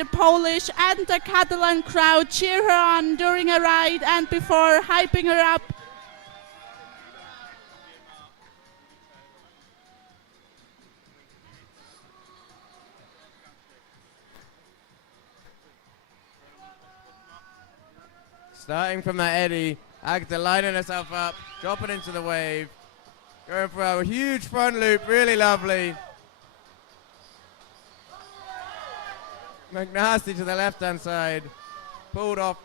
the Polish and the Catalan crowd cheer her on during a ride and before, hyping her up. Starting from that eddy, Agatha lining herself up, dropping into the wave, going for a huge front loop, really lovely. McNasty to the left-hand side, pulled off,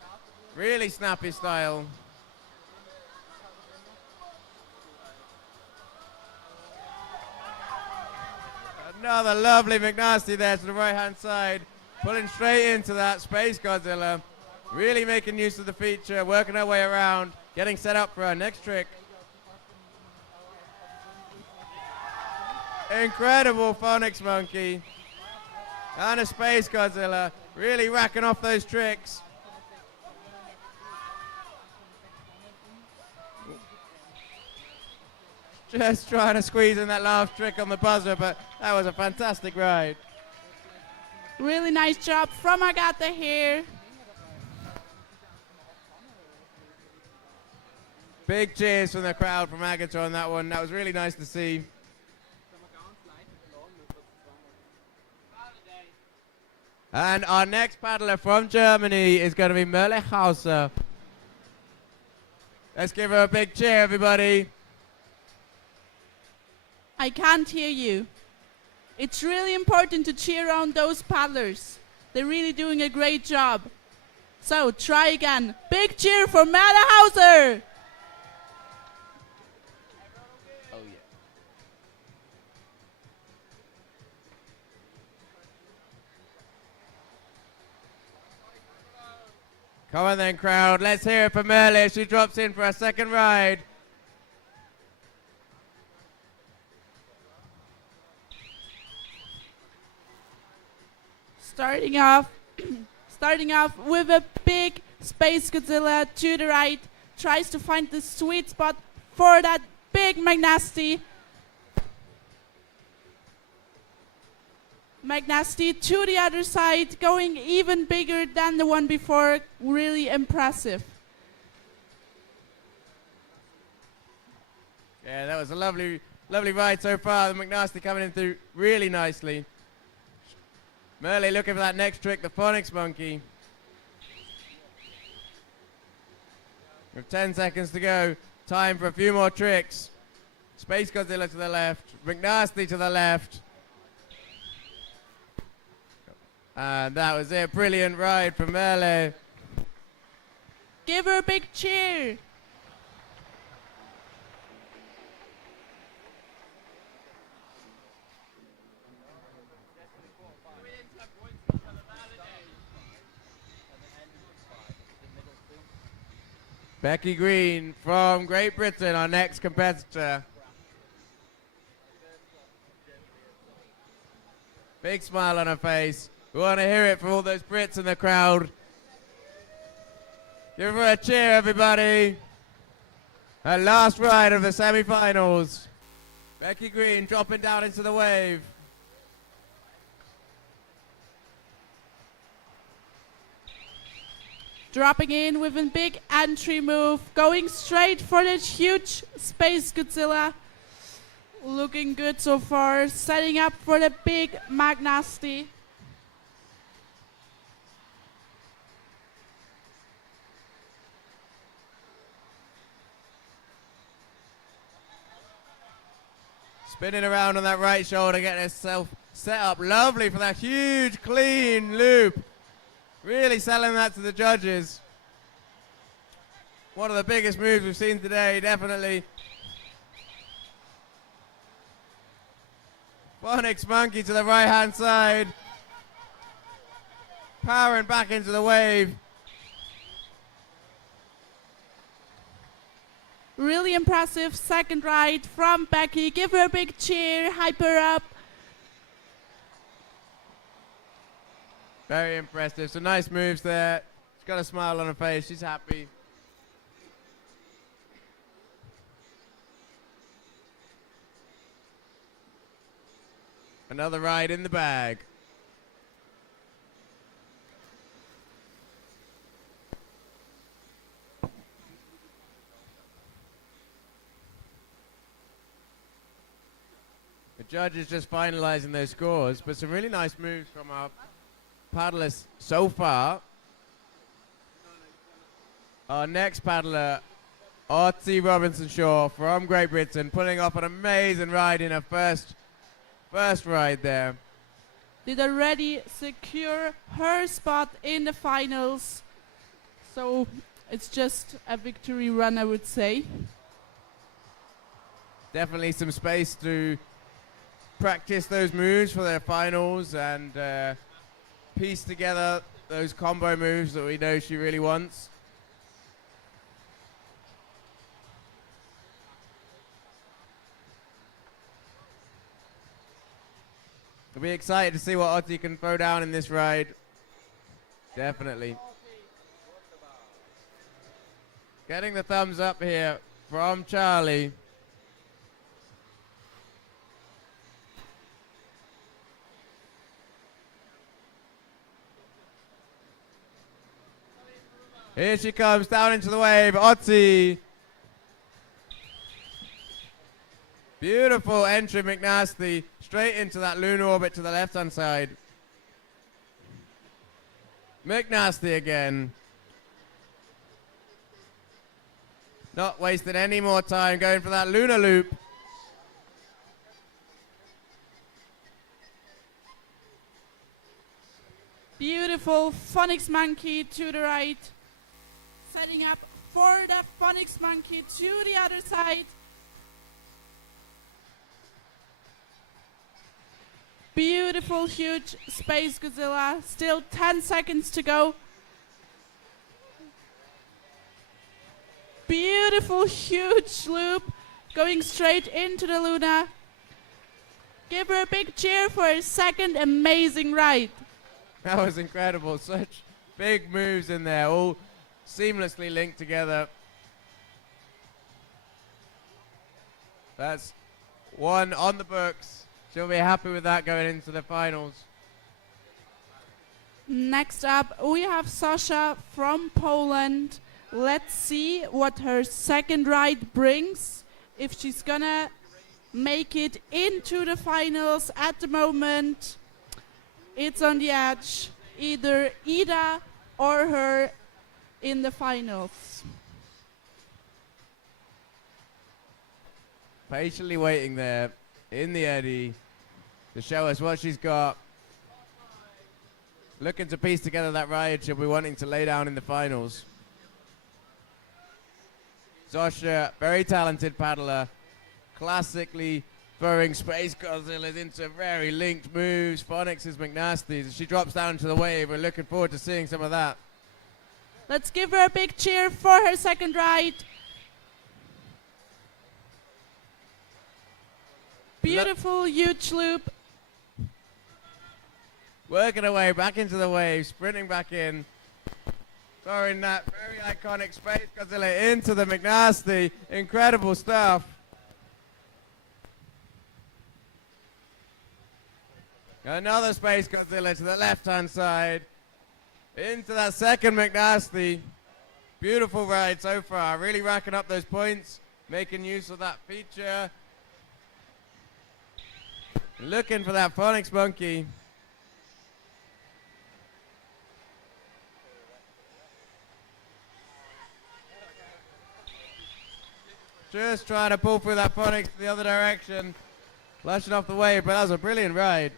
really snappy style. Another lovely McNasty there to the right-hand side, pulling straight into that Space Godzilla. Really making use of the feature, working her way around, getting set up for our next trick. Incredible phonics monkey. And a Space Godzilla, really racking off those tricks. Just trying to squeeze in that last trick on the buzzer, but that was a fantastic ride. Really nice job from Agatha here. Big cheers from the crowd from Agatha on that one. That was really nice to see. And our next paddler from Germany is going to be Merle Hauser. Let's give her a big cheer, everybody. I can't hear you. It's really important to cheer on those paddlers. They're really doing a great job. So try again. Big cheer for Merle Hauser. Oh, yeah. Come on then, crowd. Let's hear it for Merle. She drops in for a second ride. Starting off with a big Space Godzilla to the right. Tries to find the sweet spot for that big McNasty. McNasty to the other side, going even bigger than the one before. Really impressive. Yeah, that was a lovely ride so far. The McNasty coming in through really nicely. Merle looking for that next trick, the phonics monkey. With 10 seconds to go, time for a few more tricks. Space Godzilla to the left, McNasty to the left. And that was it, brilliant ride from Merle. Give her a big cheer. Becky Green from Great Britain, our next competitor. Big smile on her face. We want to hear it from all those Brits in the crowd. Give her a cheer, everybody. Her last ride of the semi-finals. Becky Green dropping down into the wave. Dropping in with a big entry move, going straight for the huge Space Godzilla. Looking good so far, setting up for the big McNasty. Spinning around on that right shoulder, getting herself set up lovely for that huge clean loop. Really selling that to the judges. One of the biggest moves we've seen today, definitely. Phonics monkey to the right-hand side. Powering back into the wave. Really impressive second ride from Becky. Give her a big cheer, hype her up. Very impressive. Some nice moves there. She's got a smile on her face. She's happy. Another ride in the bag. judges just finalizing those scores, but some really nice moves from our paddlers so far. Our next paddler, Artie Robinson-Shaw from Great Britain, pulling off an amazing ride in her first ride there. Did already secure her spot in the finals. So it's just a victory run, I would say. Definitely some space to practice those moves for their finals and piece together those combo moves that we know she really wants. We'll be excited to see what Otti can throw down in this ride. Definitely. Getting the thumbs up here from Charlie. Here she comes down into the wave, Otti. Beautiful entry, McNasty, straight into that lunar orbit to the left-hand side. McNasty again. Not wasting any more time, going for that lunar loop. Beautiful phonics monkey to the right. Setting up for the phonics monkey to the other side. Beautiful, huge Space Godzilla. Still 10 seconds to go. Beautiful, huge loop. Going straight into the Luna. Give her a big cheer for her second amazing ride. That was incredible. Such big moves in there, all seamlessly linked together. That's one on the books. She'll be happy with that going into the finals. Next up, we have Sasha from Poland. Let's see what her second ride brings. If she's gonna make it into the finals. At the moment, it's on the edge. Either Ida or her in the finals. Patiently waiting there in the eddy to show us what she's got. Looking to piece together that ride she'll be wanting to lay down in the finals. Sasha, very talented paddler, classically throwing Space Godzillas into very linked moves. Phonics is McNasty's. She drops down to the wave. We're looking forward to seeing some of that. Let's give her a big cheer for her second ride. Beautiful, huge loop. Working her way back into the wave, sprinting back in. Throwing that very iconic Space Godzilla into the McNasty. Incredible stuff. Another Space Godzilla to the left-hand side. Into that second McNasty. Beautiful ride so far. Really racking up those points. Making use of that feature. Looking for that phonics monkey. Just trying to pull through that phonics the other direction. Flashing off the wave, but that was a brilliant ride.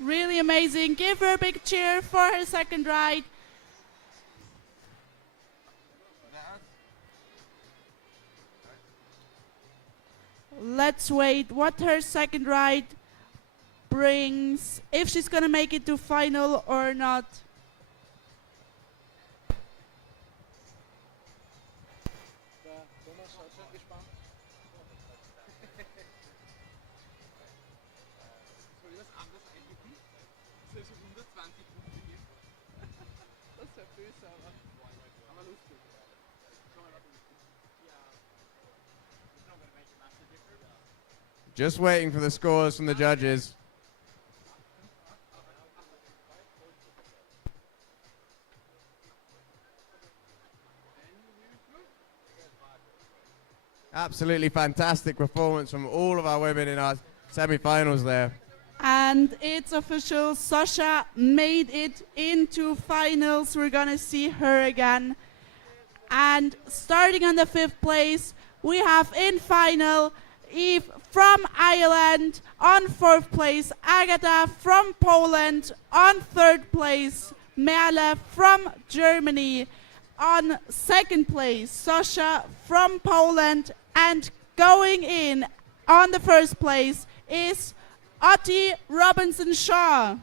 Really amazing. Give her a big cheer for her second ride. Let's wait what her second ride brings. If she's gonna make it to final or not. Just waiting for the scores from the judges. Absolutely fantastic performance from all of our women in our semi-finals there. And it's official, Sasha made it into finals. We're gonna see her again. And starting on the 5th place, we have in final Eve from Ireland. On 4th place, Agata from Poland. On 3rd place, Merle from Germany. On 2nd place, Sasha from Poland. And going in on the 1st place is Otti Robinson-Shaw.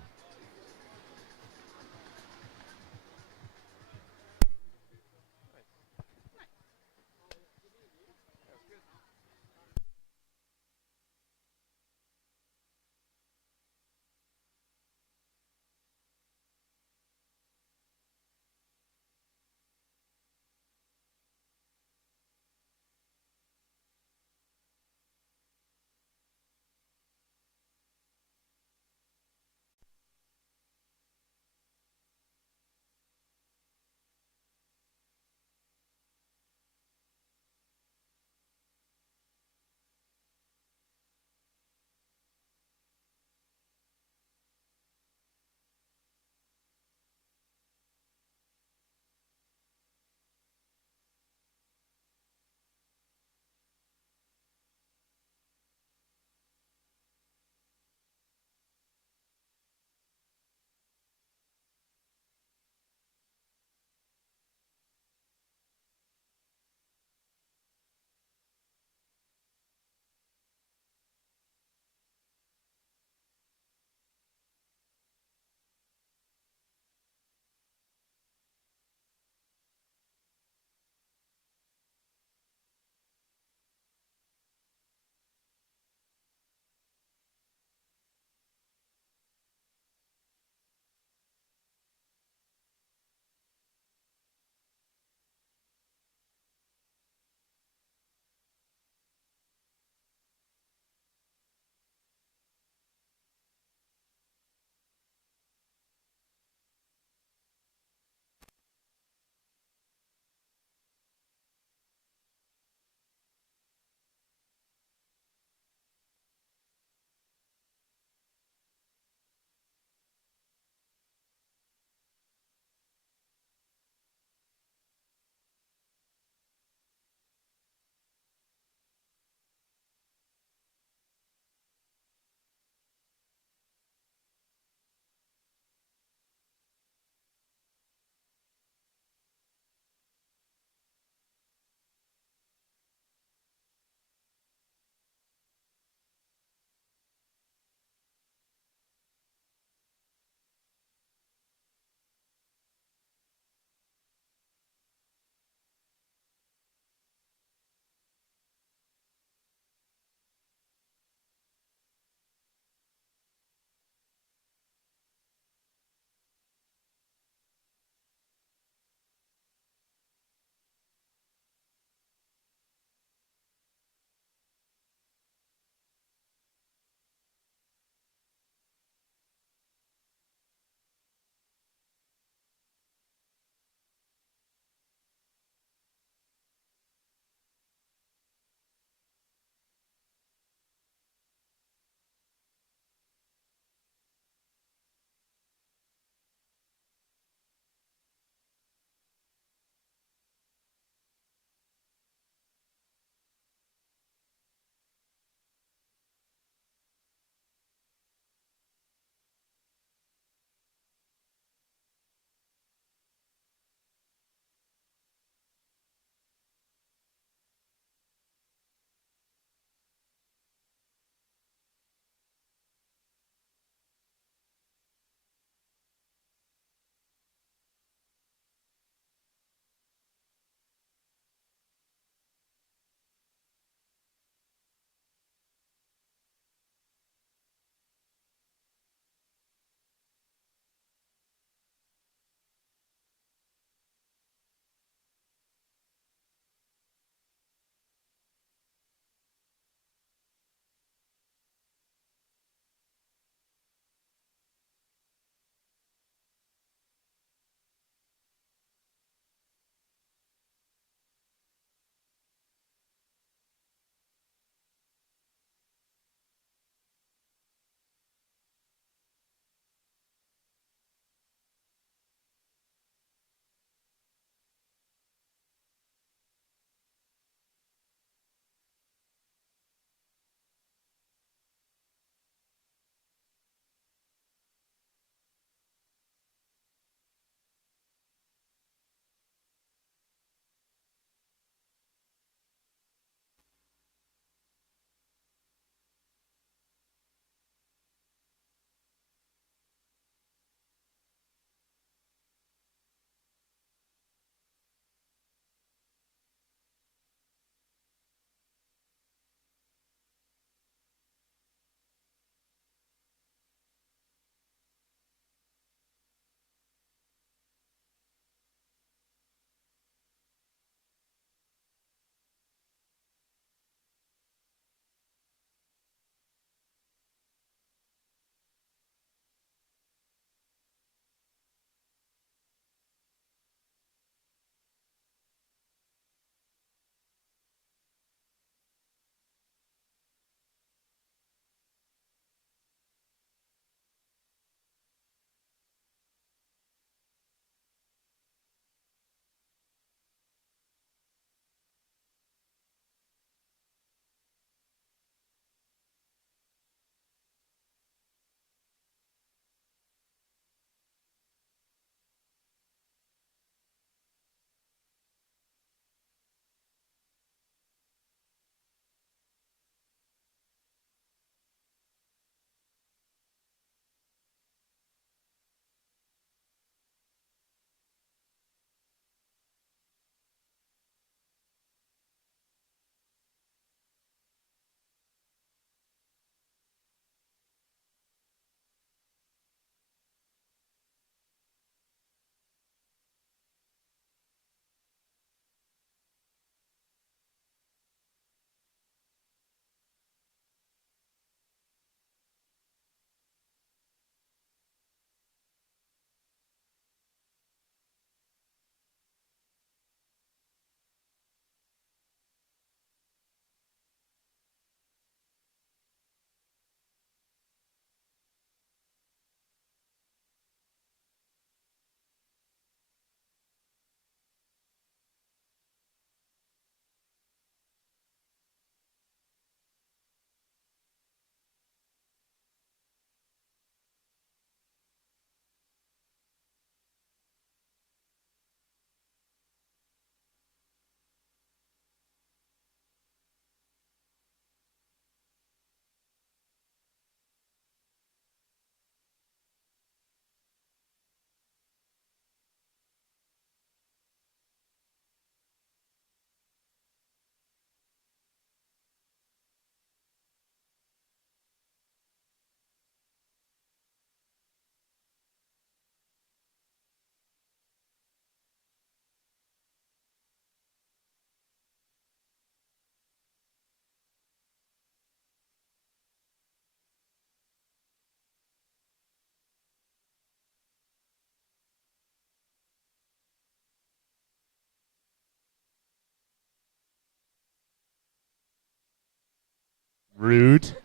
Rude.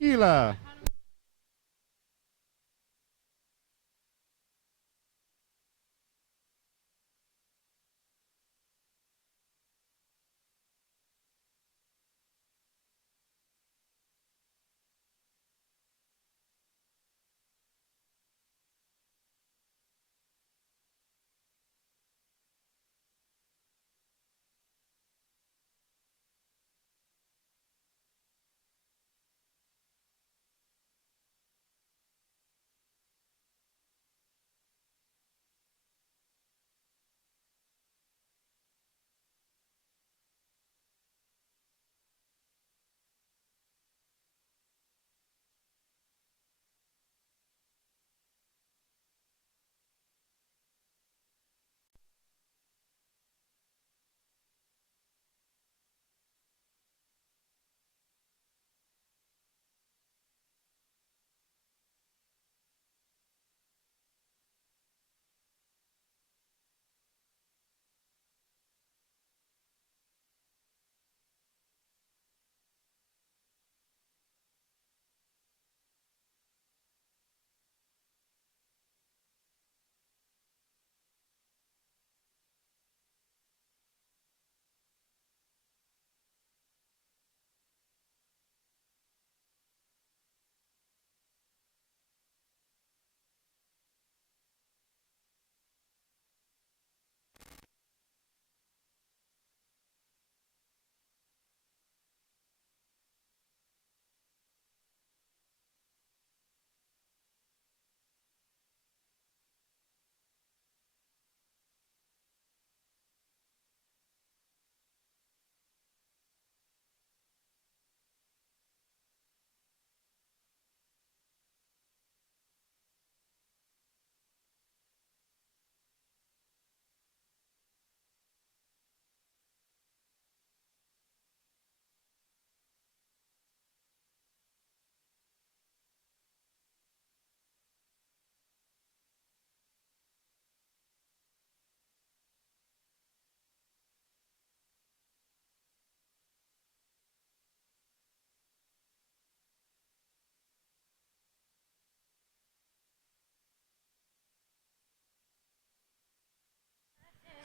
Gila.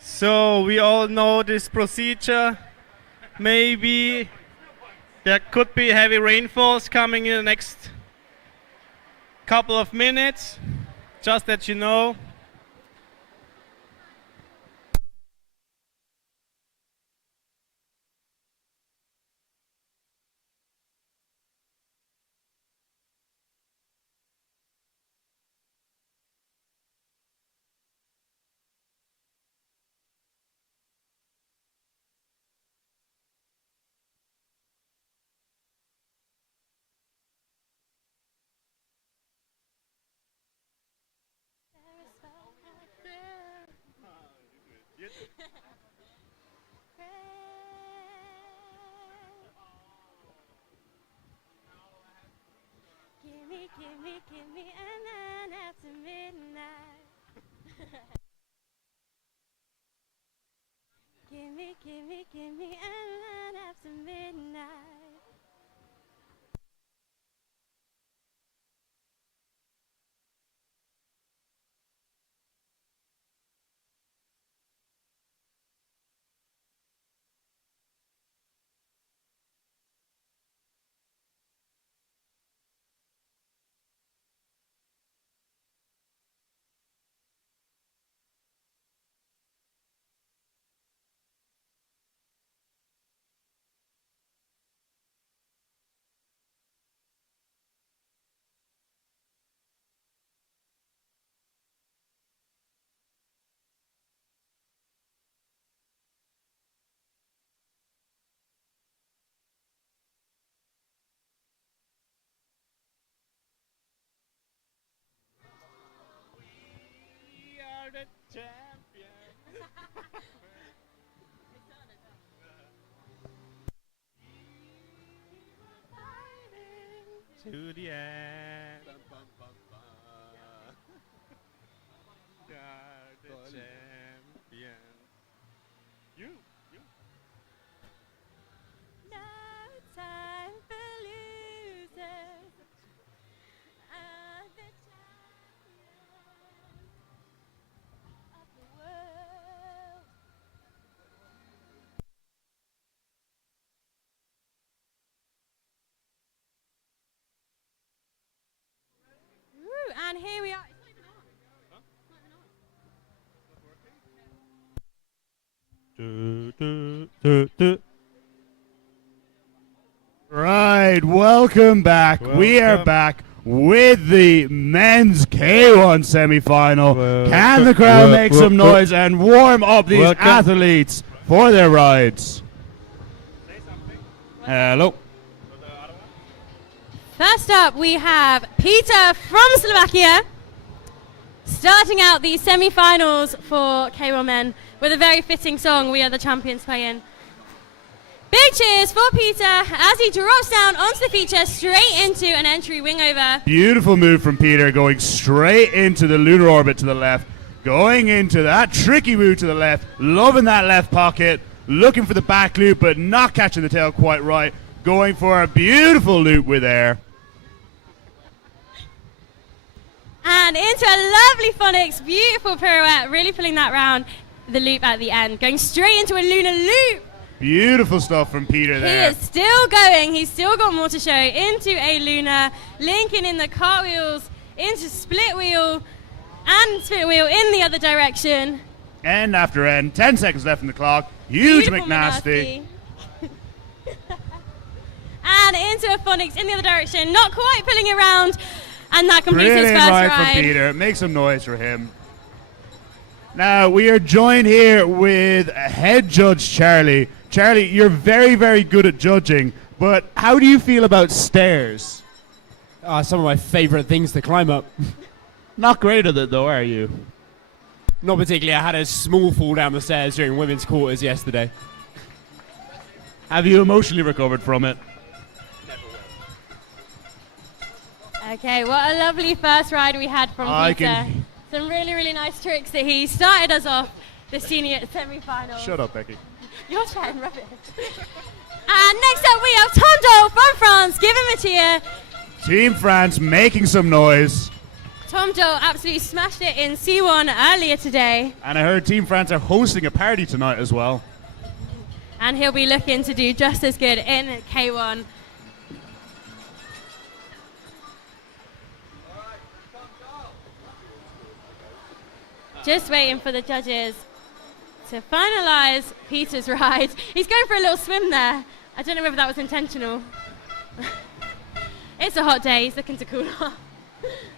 So we all know this procedure. Maybe there could be heavy rainfalls coming in the next couple of minutes. Just that you know. Give me a line after midnight. Give me a line after midnight. We are the champions. To the end. We are the champions. You. No time for losers. And here we are. Right, welcome back. We are back with the men's K1 semi-final. Can the crowd make some noise and warm up these athletes for their rides? Hello. First up, we have Peter from Slovakia, starting out the semi-finals for K1 Men with a very fitting song, We Are the Champions, playing. Big cheers for Peter as he drops down onto the feature straight into an entry wing over. Beautiful move from Peter, going straight into the lunar orbit to the left, going into that tricky move to the left, loving that left pocket, looking for the back loop but not catching the tail quite right, going for a beautiful loop with air. And into a lovely phonics, beautiful pirouette, really pulling that round, the loop at the end, going straight into a lunar loop. Beautiful stuff from Peter there. He is still going, he's still got more to show, into a lunar, linking in the cartwheels, into split wheel, and split wheel in the other direction. End after end, 10 seconds left in the clock, huge Beautiful McNasty. And into a phonics in the other direction, not quite pulling it round, and that completes his Brilliant first ride ride. from Peter, make some noise for him. Now, we are joined here with head judge Charlie. Charlie, you're very, very good at judging, but how do you feel about stairs? Some of my favourite things to climb up. Not great at it though, are you? Not particularly. I had a small fall down the stairs during women's quarters yesterday. Have you emotionally recovered from it? Okay, what a lovely first ride we had from Peter. Some really, really nice tricks that he started us off the senior semi-final. Shut up, Becky. Your turn, rubbish. And next up we have Tom Dole from France. Give him a cheer. Team France making some noise. Tom Dole absolutely smashed it in C1 earlier today. And I heard Team France are hosting a party tonight as well. And he'll be looking to do just as good in K1. Just waiting for the judges to finalise Peter's ride. He's going for a little swim there. I don't know whether that was intentional. It's a hot day, he's looking to cool off.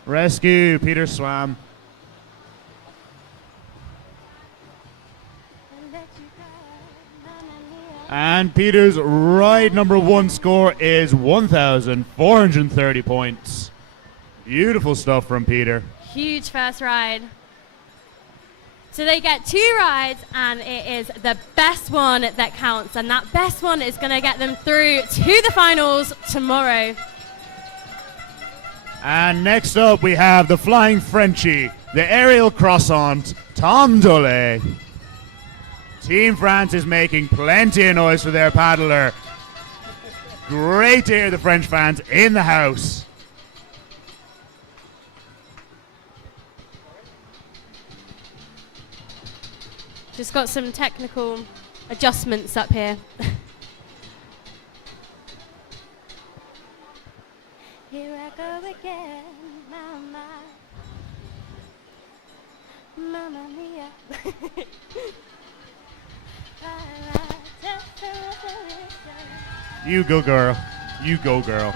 Rescue, Peter swam. And Peter's ride number one score is 1,430 points. Beautiful stuff from Peter. Huge first ride. So they get 2 rides, and it is the best one that counts, and that best one is going to get them through to the finals tomorrow. And next up we have the Flying Frenchie, the aerial croissant, Tom Dole. Team France is making plenty of noise for their paddler. Great to hear the French fans in the house. Just got some technical adjustments up here. Here I go again, mama. Mamma mia. You go, girl. You go, girl.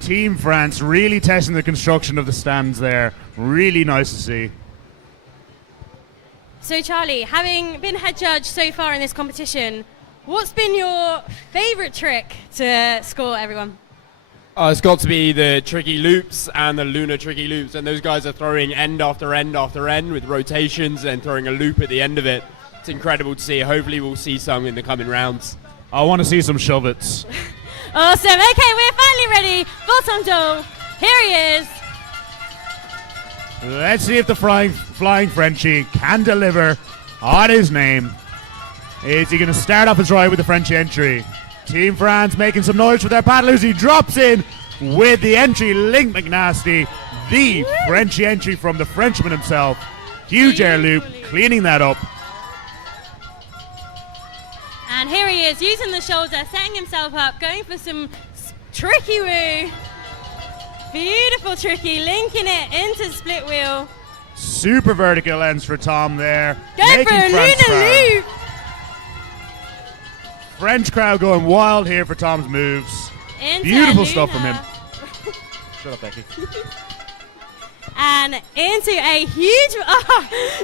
Team France really testing the construction of the stands there. Really nice to see. So Charlie, having been head judge so far in this competition, what's been your favourite trick to score everyone? It's got to be the tricky loops and the lunar tricky loops, and those guys are throwing end after end after end with rotations and throwing a loop at the end of it. It's incredible to see. Hopefully we'll see some in the coming rounds. I want to see some shove-its. Awesome. Okay, we're finally ready for Tom Dole. Here he is. Let's see if the flying Frenchie can deliver on his name. Is he going to start off his ride with the French entry? Team France making some noise for their paddlers. He drops in with the entry, Link McNasty, the French entry from the Frenchman himself. Huge air loop, Beautiful. cleaning that up. And here he is, using the shoulder, setting himself up, going for some tricky woo. Beautiful tricky, linking it into split wheel. Super vertical ends for Tom there. Going for a France lunar proud. loop. French crowd going wild here for Tom's moves. Into Beautiful a stuff from lunar. him. Shut up, Becky. And into a huge,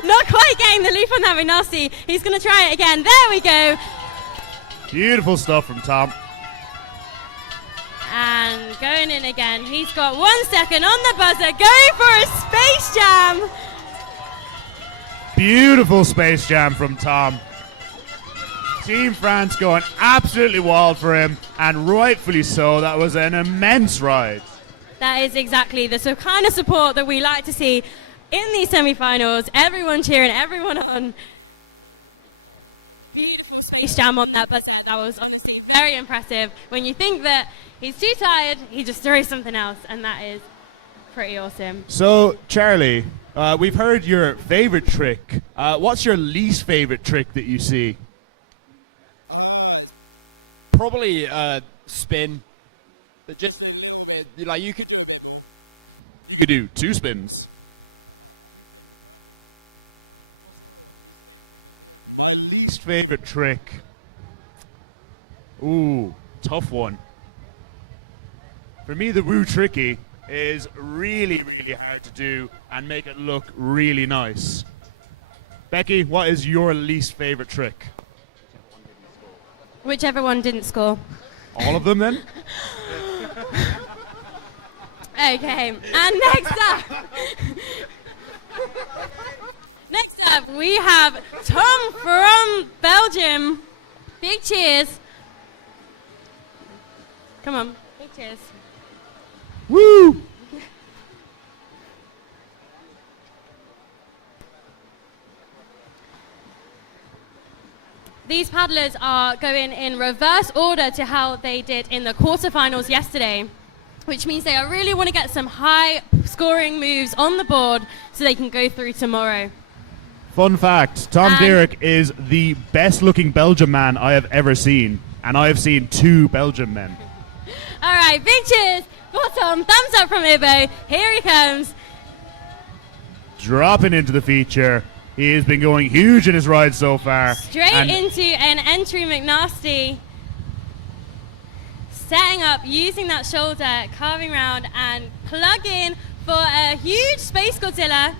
not quite getting the loop on that McNasty. He's going to try it again. There we go. Beautiful stuff from Tom. And going in again. He's got 1 second on the buzzer. Going for a Space Jam. Beautiful Space Jam from Tom. Team France going absolutely wild for him, and rightfully so. That was an immense ride. That is exactly the kind of support that we like to see in these semi-finals. Everyone cheering everyone on. Beautiful Space Jam on that buzzer. That was honestly very impressive. When you think that he's too tired, he just throws something else, and that is pretty awesome. So, Charlie, we've heard your favorite trick. What's your least favorite trick that you see? Probably spin. But just a little bit, like you could do a bit. You could do 2 spins. My least favorite trick. Ooh, tough one. For me, the woo tricky is really, really hard to do and make it look really nice. Becky, what is your least favorite trick? Whichever one didn't score. All of them, then? Okay, and next up we have Tom from Belgium. Big cheers. Come on, big cheers. Woo! These paddlers are going in reverse order to how they did in the quarterfinals yesterday, which means they really want to get some high scoring moves on the board so they can go through tomorrow. Fun fact, Tom Derrick is the best looking Belgian man I have ever seen, and I have seen 2 Belgian men. All right, big cheers for Tom. Thumbs up from Ibo. Here he comes. Dropping into the feature. He has been going huge in his ride so far. Straight into an entry McNasty. Setting up, using that shoulder, carving round and plugging for a huge Space Godzilla.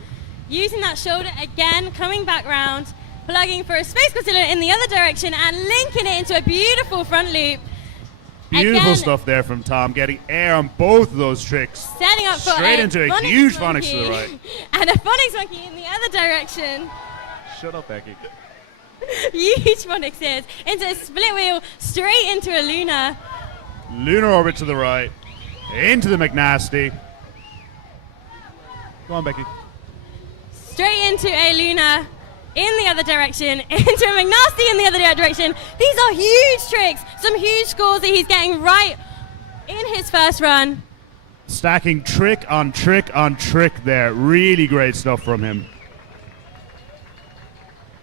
Using that shoulder again, coming back round, plugging for a Space Godzilla in the other direction and linking it into a beautiful front loop. Beautiful Again, stuff there from Tom, getting air on both of those tricks. setting up for Straight into a phonics huge monkey phonics to the right. and a phonics monkey in the other direction. Shut up, Becky. Huge phonics is into a split wheel, straight into a Luna. Lunar orbit to the right. Into the McNasty. Go on, Becky. Straight into a Luna in the other direction, into a McNasty in the other direction. These are huge tricks, some huge scores that he's getting right in his first run. Stacking trick on trick on trick there. Really great stuff from him.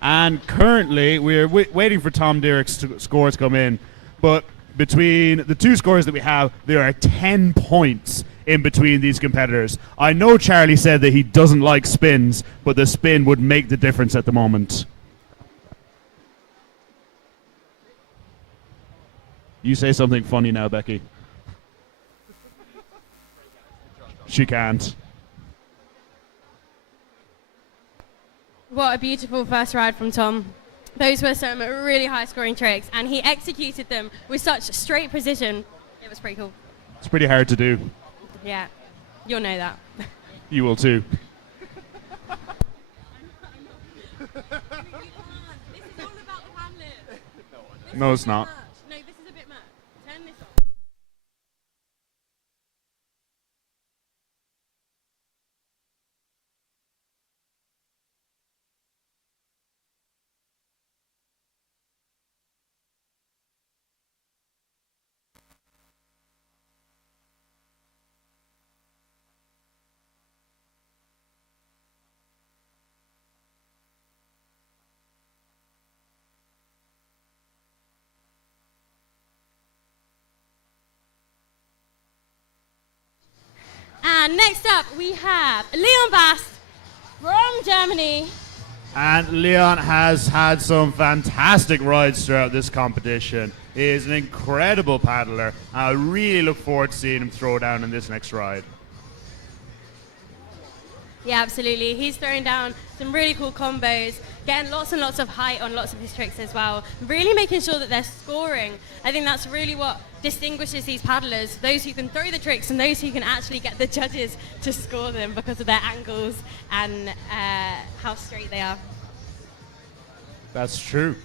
And currently, we're waiting for Tom Derrick's scores to come in. But between the 2 scores that we have, there are 10 points in between these competitors. I know Charlie said that he doesn't like spins, but the spin would make the difference at the moment. You say something funny now, Becky. She can't. What a beautiful first ride from Tom. Those were some really high scoring tricks and he executed them with such straight precision. It was pretty cool. It's pretty hard to do. Yeah, you'll know that. You will too. No, it's not. No, this is a bit much. Turn this off. And next up, we have Leon Bast from Germany. And Leon has had some fantastic rides throughout this competition. He is an incredible paddler. I really look forward to seeing him throw down in this next ride. Yeah, absolutely. He's throwing down some really cool combos, getting lots and lots of height on lots of his tricks as well. Really making sure that they're scoring. I think that's really what distinguishes these paddlers, those who can throw the tricks and those who can actually get the judges to score them because of their angles and how straight they are. That's true.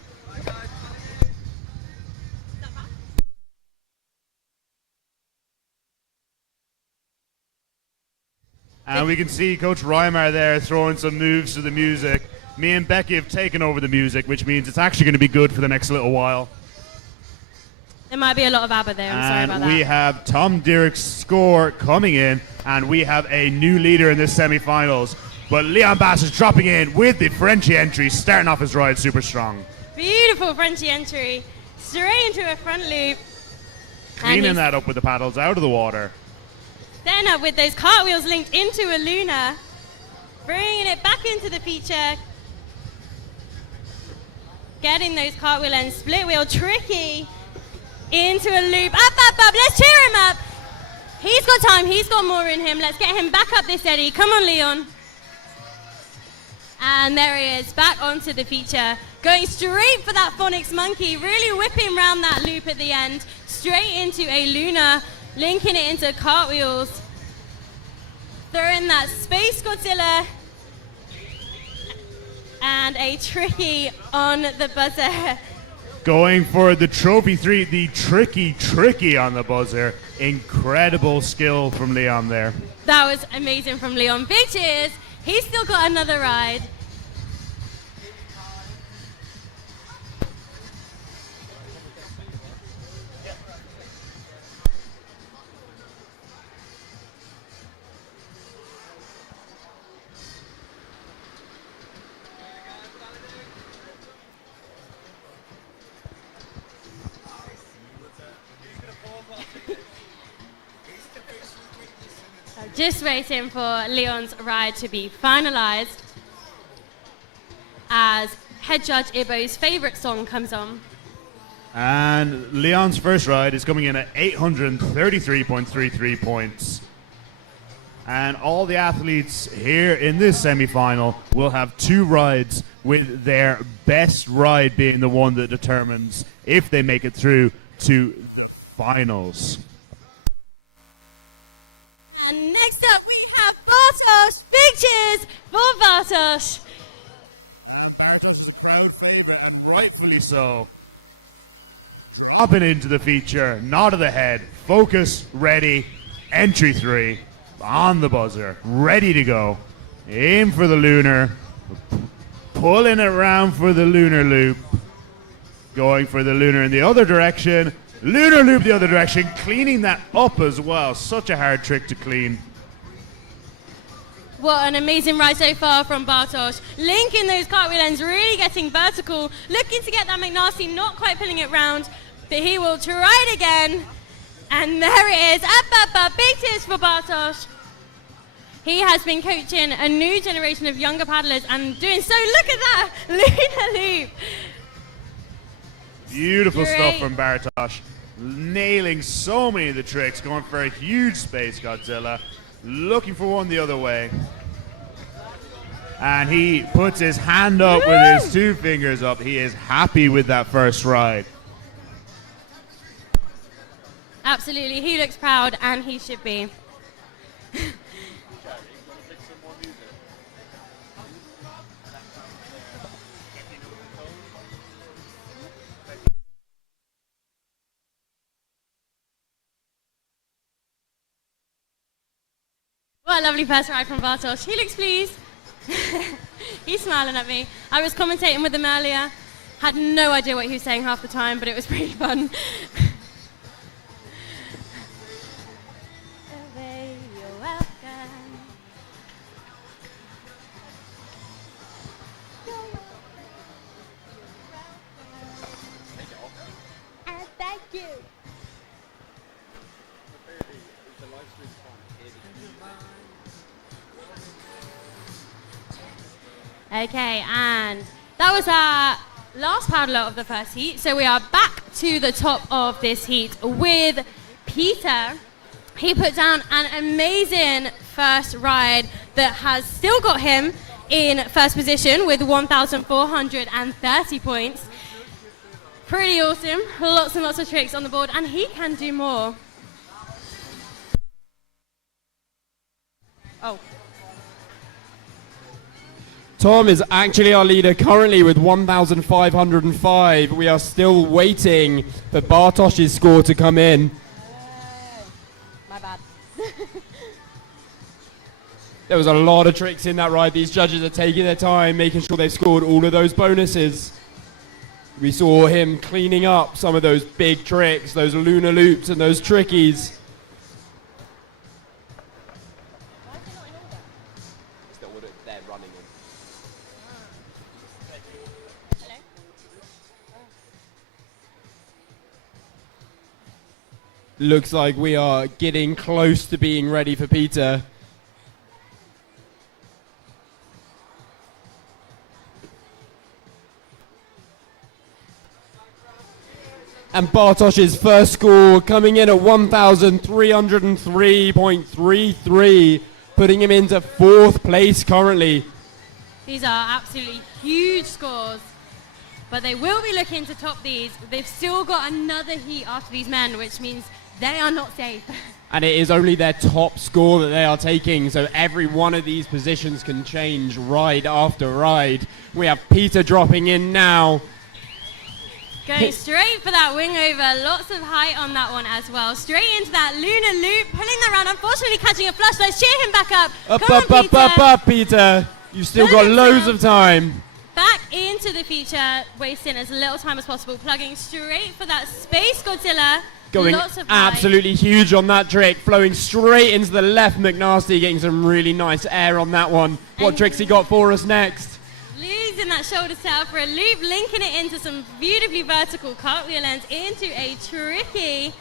And we can see Coach Reimar there throwing some moves to the music. Me and Becky have taken over the music, which means it's actually going to be good for the next little while. There might be a lot of ABBA there, I'm sorry about that. And we have Tom Dirick's score coming in, and we have a new leader in this semi-finals. But Leon Bast is dropping in with the Frenchy entry, starting off his ride super strong. Beautiful Frenchy entry, straight into a front loop. Cleaning that up with the paddles out of the water. Then up with those cartwheels linked into a Luna, bringing it back into the feature. Getting those cartwheel ends, split wheel, tricky, into a loop. Up, let's cheer him up. He's got time, he's got more in him. Let's get him back up this eddy. Come on, Leon. And there he is, back onto the feature. Going straight for that Phonics monkey, really whipping around that loop at the end. Straight into a Luna, linking it into cartwheels. Throwing that Space Godzilla. And a tricky on the buzzer. Going for the Trophy 3, the tricky on the buzzer. Incredible skill from Leon there. That was amazing from Leon. Big cheers. He's still got another ride. Just waiting for Leon's ride to be finalized as head judge Ibo's favorite song comes on. And Leon's first ride is coming in at 833.33 points. And all the athletes here in this semi-final will have 2 rides, with their best ride being the one that determines if they make it through to the finals. And next up we have Bartosz. Big cheers for Bartosz. Bartosz is a crowd favourite, and rightfully so. Dropping into the feature, nod of the head, focus, ready, entry 3, on the buzzer, ready to go. Aim for the lunar, pulling it around for the lunar loop. Going for the lunar in the other direction. Lunar loop the other direction, cleaning that up as well. Such a hard trick to clean. What an amazing ride so far from Bartosz. Linking those cartwheel ends, really getting vertical. Looking to get that McNasty, not quite pulling it round, but he will try it again. And there it is. Up. Big cheers for Bartosz. He has been coaching a new generation of younger paddlers and doing so. Look at that lunar loop. Beautiful Great stuff from Bartosz. Nailing so many of the tricks, going for a huge Space Godzilla. Looking for one the other way. And he puts his hand up with his 2 fingers up. He is happy with that first ride. Absolutely, he looks proud and he should be. What a lovely first ride from Bartosz. He looks pleased. He's smiling at me. I was commentating with him earlier. Had no idea what he was saying half the time, but it was pretty fun. You're welcome. And thank you. Okay, and that was our last paddler of the first heat. So we are back to the top of this heat with Peter. He put down an amazing first ride that has still got him in first position with 1,430 points. Pretty awesome. Lots and lots of tricks on the board, and he can do more. Oh. Tom is actually our leader currently with 1,505. We are still waiting for Bartosz's score to come in. My bad. There was a lot of tricks in that ride. These judges are taking their time, making sure they've scored all of those bonuses. We saw him cleaning up some of those big tricks, those lunar loops and those trickies. Looks like we are getting close to being ready for Peter. And Bartosz's first score coming in at 1,303.33, putting him into 4th place currently. These are absolutely huge scores, but they will be looking to top these. They've still got another heat after these men, which means they are not safe. And it is only their top score that they are taking, so every one of these positions can change ride after ride. We have Peter dropping in now. Going straight for that wing over, lots of height on that one as well. Straight into that lunar loop, pulling that round, unfortunately catching a flush. Let's cheer him back up. Up, Peter. You've still got loads of time. Back into the feature, wasting as little time as possible, plugging straight for that Space Godzilla. Going lots of height. absolutely huge on that trick, flowing straight into the left McNasty, getting some really nice air on that one. What And tricks he got for us next? Losing that shoulder setup for a loop, linking it into some beautifully vertical cartwheel ends into a tricky.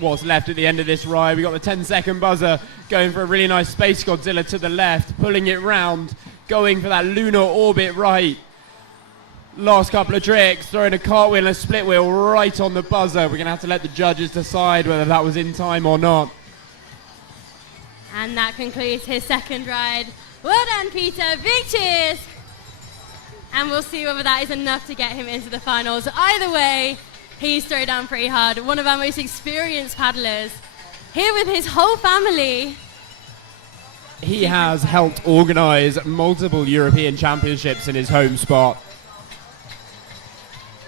What's left at the end of this ride? We got the 10-second buzzer, going for a really nice Space Godzilla to the left, pulling it round, going for that lunar orbit right. Last couple of tricks, throwing a cartwheel and a split wheel right on the buzzer. We're going to have to let the judges decide whether that was in time or not. And that concludes his second ride. Well done, Peter. Big cheers. And we'll see whether that is enough to get him into the finals. Either way, he's thrown down pretty hard. One of our most experienced paddlers. Here with his whole family. He has helped organise multiple European championships in his home spot.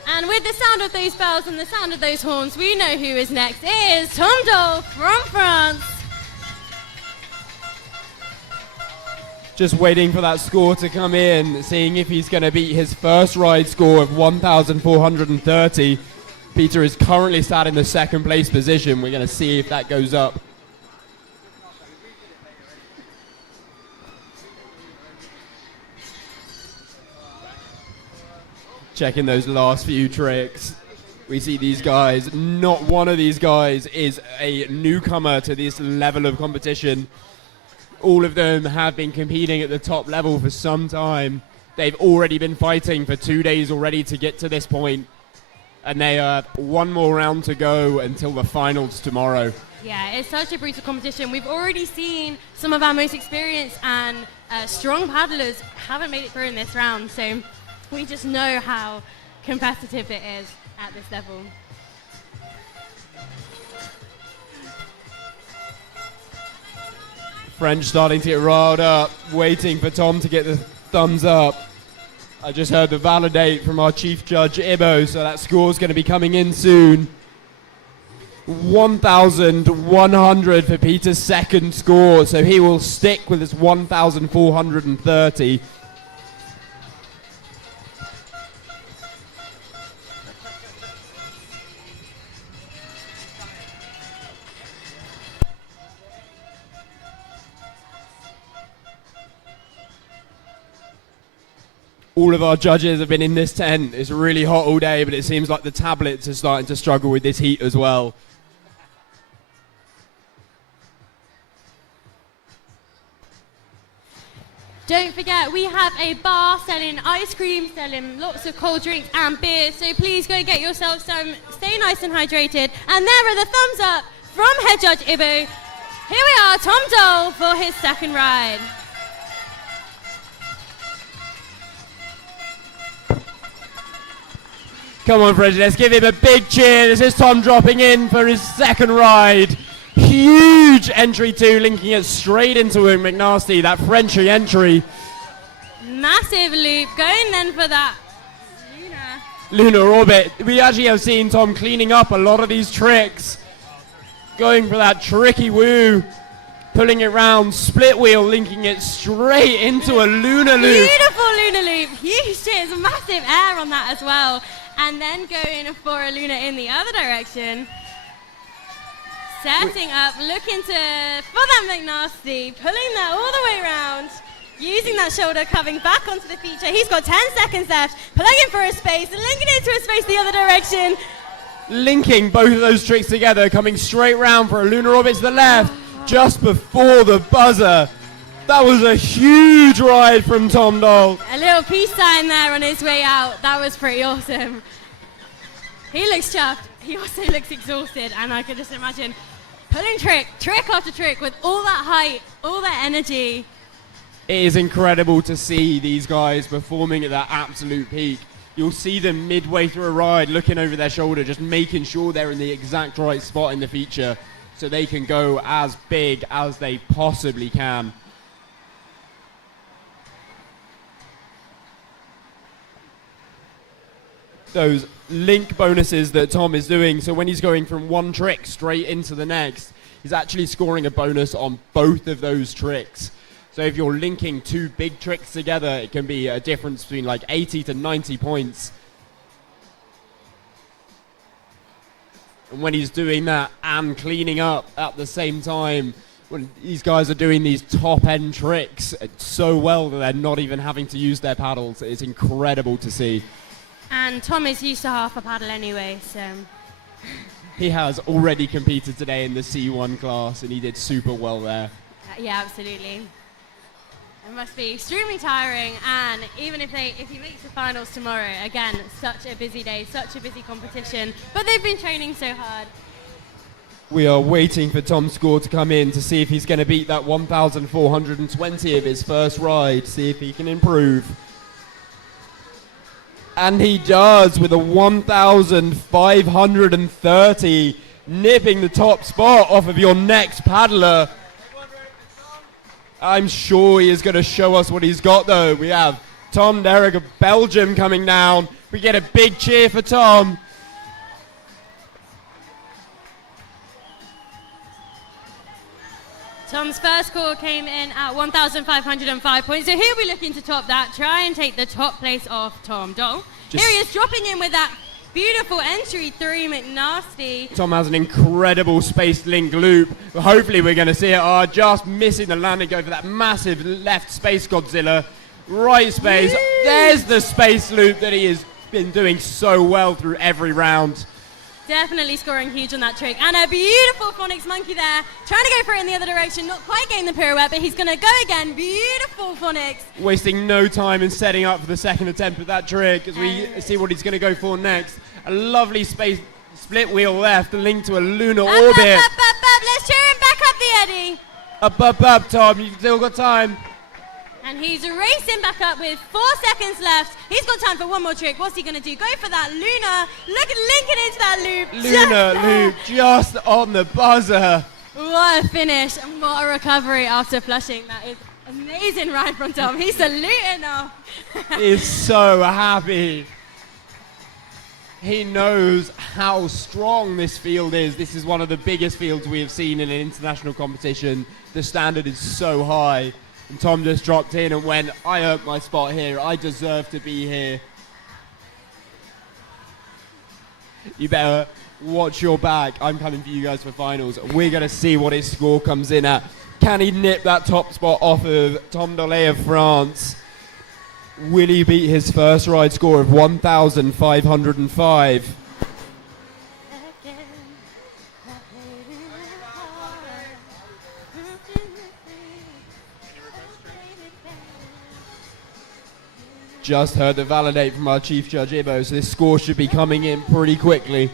And with the sound of those bells and the sound of those horns, we know who is next. It is Tom Dole from France. Just waiting for that score to come in, seeing if he's going to beat his first ride score of 1,430. Peter is currently sat in the 2nd place position. We're going to see if that goes up. Checking those last few tricks. We see these guys. Not one of these guys is a newcomer to this level of competition. All of them have been competing at the top level for some time. They've already been fighting for 2 days already to get to this point. And they have one more round to go until the finals tomorrow. Yeah, it's such a brutal competition. We've already seen some of our most experienced and strong paddlers haven't made it through in this round. So we just know how competitive it is at this level. French starting to get riled up, waiting for Tom to get the thumbs up. I just heard the validate from our chief judge, Ibo, so that score's going to be coming in soon. 1,100 for Peter's second score, so he will stick with his 1,430. All of our judges have been in this tent. It's really hot all day, but it seems like the tablets are starting to struggle with this heat as well. Don't forget, we have a bar selling ice cream, selling lots of cold drinks and beer. So please go get yourself some, stay nice and hydrated. And there are the thumbs up from head judge Ibu. Here we are, Tom Dole for his second ride. Come on, Freddy, let's give him a big cheer. This is Tom dropping in for his second ride. Huge entry two, linking it straight into McNasty, that Frenchy entry. Massive loop, going then for that Lunar orbit. We actually have seen Tom cleaning up a lot of these tricks. Going for that tricky woo, pulling it round, split wheel, linking it straight into a lunar loop. Beautiful lunar loop, huge cheers, massive air on that as well. And then going for a lunar in the other direction. Setting up, looking for that McNasty, pulling that all the way around, using that shoulder, coming back onto the feature. He's got 10 seconds left, plugging for a space, linking it to a space the other direction. Linking both of those tricks together, coming straight round for a lunar orbit to the left, just before the buzzer. That was a huge ride from Tom Dole. A little peace sign there on his way out. That was pretty awesome. He looks chuffed. He also looks exhausted, and I can just imagine pulling trick after trick with all that height, all that energy. It is incredible to see these guys performing at that absolute peak. You'll see them midway through a ride looking over their shoulder, just making sure they're in the exact right spot in the feature so they can go as big as they possibly can. Those link bonuses that Tom is doing, so when he's going from one trick straight into the next, he's actually scoring a bonus on both of those tricks. So if you're linking two big tricks together, it can be a difference between like 80 to 90 points. And when he's doing that and cleaning up at the same time, when these guys are doing these top-end tricks so well that they're not even having to use their paddles, it's incredible to see. And Tom is used to half a paddle anyway, so... He has already competed today in the C1 class, and he did super well there. Yeah, absolutely. It must be extremely tiring, and even if he makes the finals tomorrow, again, such a busy day, such a busy competition, but they've been training so hard. We are waiting for Tom's score to come in to see if he's going to beat that 1,420 of his first ride, see if he can improve. And he does with a 1,530, nipping the top spot off of your next paddler. I'm sure he is going to show us what he's got though. We have Tom Derrick of Belgium coming down. We get a big cheer for Tom. Tom's first score came in at 1,505 points. So he'll be looking to top that, try and take the top place off Tom Dole. Here he is dropping in with that beautiful entry through McNasty. Tom has an incredible space link loop. Hopefully we're going to see it. Just missing the landing, go for that massive left space Godzilla. Right space. Woo! There's the space loop that he has been doing so well through every round. Definitely scoring huge on that trick. And a beautiful Phonics monkey there. Trying to go for it in the other direction. Not quite getting the pirouette, but he's going to go again. Beautiful Phonics. Wasting no time in setting up for the second attempt at that trick as we see what he's going to go for next. A lovely space split wheel left, linked to a lunar orbit. Let's cheer him back up the eddy. Up, Tom. You've still got time. And he's racing back up with 4 seconds left. He's got time for one more trick. What's he going to do? Go for that lunar. Look at linking into that loop. Lunar loop just on the buzzer. What a finish and what a recovery after flushing. That is amazing ride from Tom. He's saluting now. He's so happy. He knows how strong this field is. This is one of the biggest fields we have seen in an international competition. The standard is so high. And Tom just dropped in and went, I earned my spot here. I deserve to be here. You better watch your back. I'm coming for you guys for finals. We're going to see what his score comes in at. Can he nip that top spot off of Tom Dole of France? Will he beat his first ride score of 1,505? just heard the validate from our chief judge Ibo, so this score should be coming in pretty quickly.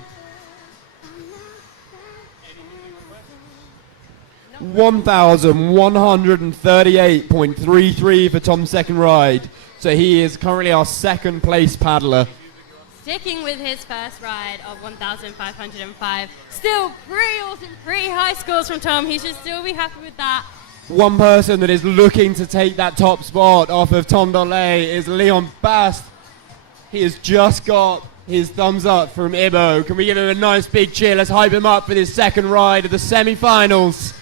1,138.33 for Tom's second ride. So he is currently our second place paddler. Sticking with his first ride of 1,505. Still pretty awesome, pretty high scores from Tom. He should still be happy with that. One person that is looking to take that top spot off of Tom Dole is Leon Bast. He has just got his thumbs up from Ibo. Can we give him a nice big cheer? Let's hype him up for his second ride of the semi-finals.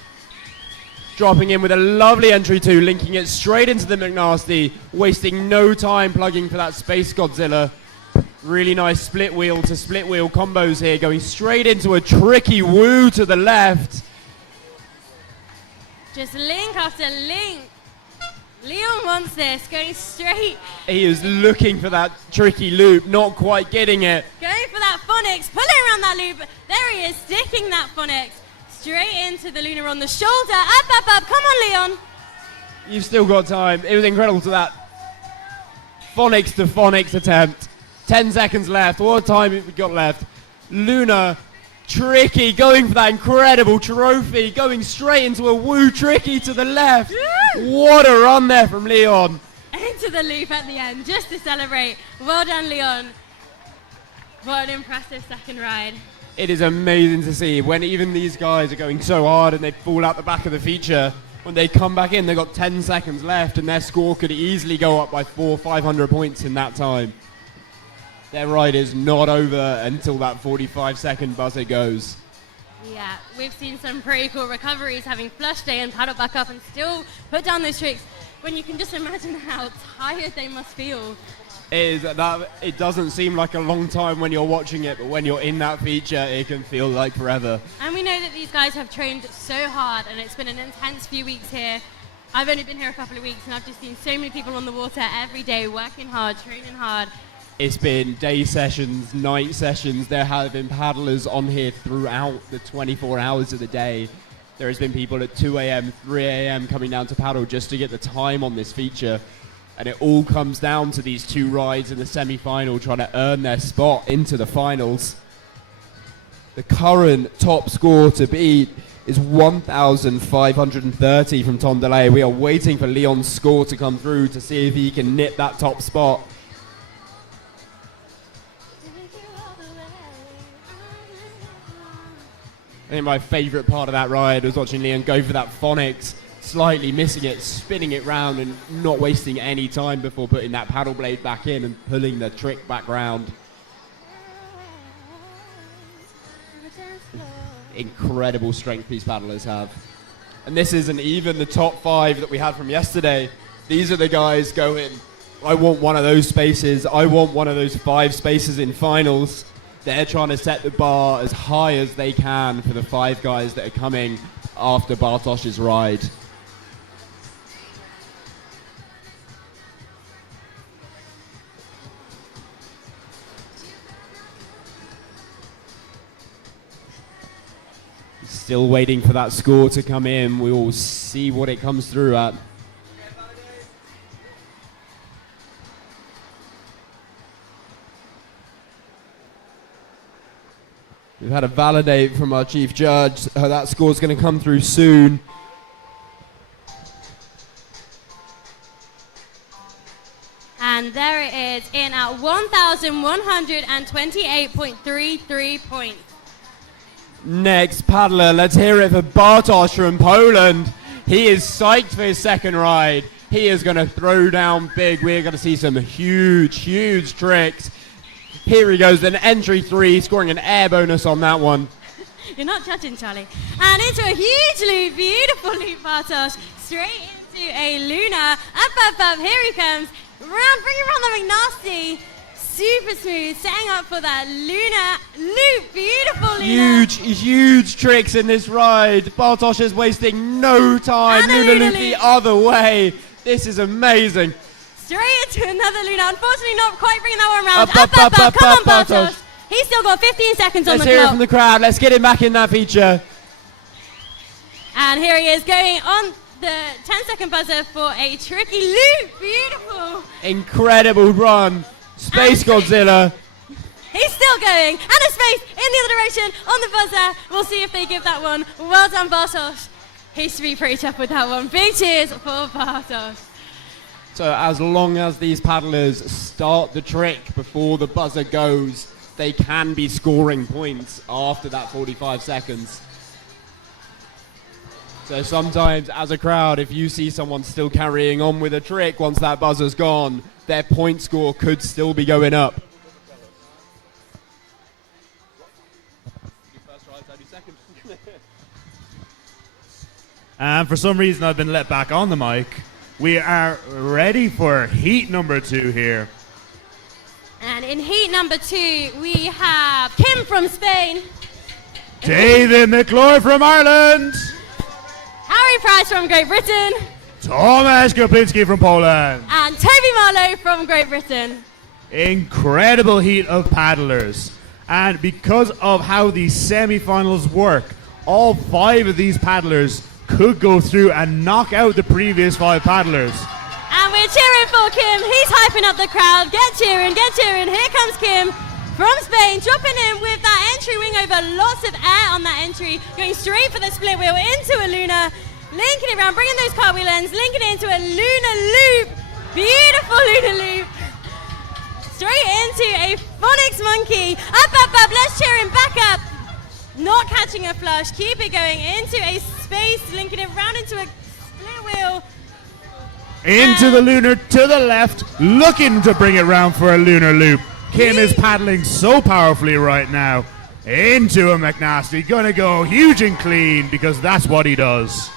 Dropping in with a lovely entry two, linking it straight into the McNasty, wasting no time plugging for that Space Godzilla. Really nice split wheel to split wheel combos here, going straight into a tricky woo to the left. Just link after link. Leon wants this, going straight. He is looking for that tricky loop, not quite getting it. Going for that phonics, pulling around that loop. There he is, sticking that phonics. Straight into the Luna on the shoulder. Up, up, up. Come on, Leon. You've still got time. It was incredible to that phonics to phonics attempt. 10 seconds left. What time have we got left? Luna, tricky, going for that incredible trophy, going straight into a woo tricky to the left. What a run there from Leon. Into the loop at the end, just to celebrate. Well done, Leon. What an impressive second ride. It is amazing to see when even these guys are going so hard and they fall out the back of the feature. When they come back in, they've got 10 seconds left and their score could easily go up by 400-500 points in that time. Their ride is not over until that 45-second buzzer goes. Yeah, we've seen some pretty cool recoveries, having flush day and paddle back up and still put down those tricks. When you can just imagine how tired they must feel. It doesn't seem like a long time when you're watching it, but when you're in that feature, it can feel like forever. And we know that these guys have trained so hard, and it's been an intense few weeks here. I've only been here a couple of weeks, and I've just seen so many people on the water every day, working hard, training hard. It's been day sessions, night sessions. There have been paddlers on here throughout the 24 hours of the day. There has been people at 2 a.m., 3 a.m. coming down to paddle just to get the time on this feature. And it all comes down to these two rides in the semi-final trying to earn their spot into the finals. The current top score to beat is 1,530 from Tom Delay. We are waiting for Leon's score to come through to see if he can nip that top spot. I think my favourite part of that ride was watching Leon go for that phonics, slightly missing it, spinning it round and not wasting any time before putting that paddle blade back in and pulling the trick back round. Incredible strength these paddlers have. And this isn't even the top 5 that we had from yesterday. These are the guys going, I want one of those spaces, I want one of those 5 spaces in finals. They're trying to set the bar as high as they can for the 5 guys that are coming after Bartosz's ride. Still waiting for that score to come in. We will see what it comes through at. We've had a validate from our chief judge. That score's going to come through soon. And there it is, in at 1,128.33 points. Next paddler, let's hear it for Bartosz from Poland. He is psyched for his second ride. He is going to throw down big. We're going to see some huge, huge tricks. Here he goes, then entry 3, scoring an air bonus on that one. You're not judging, Charlie. And into a huge loop, beautiful loop, Bartosz. Straight into a Luna. Up, up, up, here he comes. Round, bring around the McNasty. Super smooth, setting up for that Luna loop. Beautiful Luna. Huge, huge tricks in this ride. Bartosz is wasting no time. And Luna loop the other way. This is amazing. Straight into another Luna. Unfortunately, not quite bringing that one round. Up, up, up, Come on, Bartosz. Bartosz. He's still got 15 seconds on the Let's hear it clock. from the crowd. Let's get him back in that feature. And here he is going on the 10-second buzzer for a tricky loop. Beautiful. Incredible run. Space Godzilla. He's still going. And a space in the other direction on the buzzer. We'll see if they give that one. Well done, Bartosz. He used to be pretty tough with that one. Big cheers for Bartosz. So as long as these paddlers start the trick before the buzzer goes, they can be scoring points after that 45 seconds. So sometimes as a crowd, if you see someone still carrying on with a trick once that buzzer's gone, their point score could still be going up. And for some reason, I've been let back on the mic. We are ready for heat number 2 here. And in heat number 2, we have Kim from Spain, David McClure from Ireland. Harry Price from Great Britain, Tomasz Kopinski from Poland. and Toby Marlowe from Great Britain. Incredible heat of paddlers. And because of how these semi-finals work, all 5 of these paddlers could go through and knock out the previous 5 paddlers. And we're cheering for Kim. He's hyping up the crowd. Get cheering, get cheering. Here comes Kim from Spain, dropping in with that entry wing over. Lots of air on that entry. Going straight for the split wheel into a Luna. Linking it around, bringing those cartwheel ends, linking it into a Luna loop. Beautiful Luna loop. Straight into a Phonics monkey. Up, up, up. Let's cheer him back up. Not catching a flush. Keep it going into a space, linking it round into a split wheel. Into the lunar to the left, looking to bring it round for a lunar loop. Kim is paddling so powerfully right now. Into a McNasty, gonna go huge and clean because that's what he does.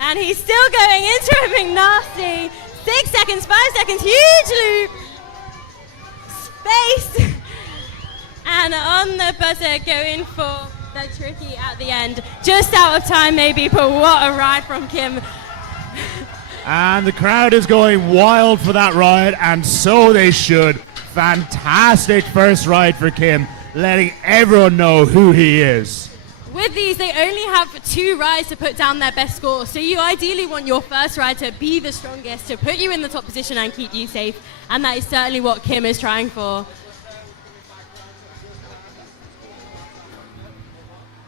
And he's still going into a McNasty. 6 seconds, 5 seconds, huge loop. Space. And on the buzzer, going for the tricky at the end. Just out of time maybe, but what a ride from Kim. And the crowd is going wild for that ride, and so they should. Fantastic first ride for Kim, letting everyone know who he is. With these, they only have 2 rides to put down their best score. So you ideally want your first ride to be the strongest, to put you in the top position and keep you safe. And that is certainly what Kim is trying for.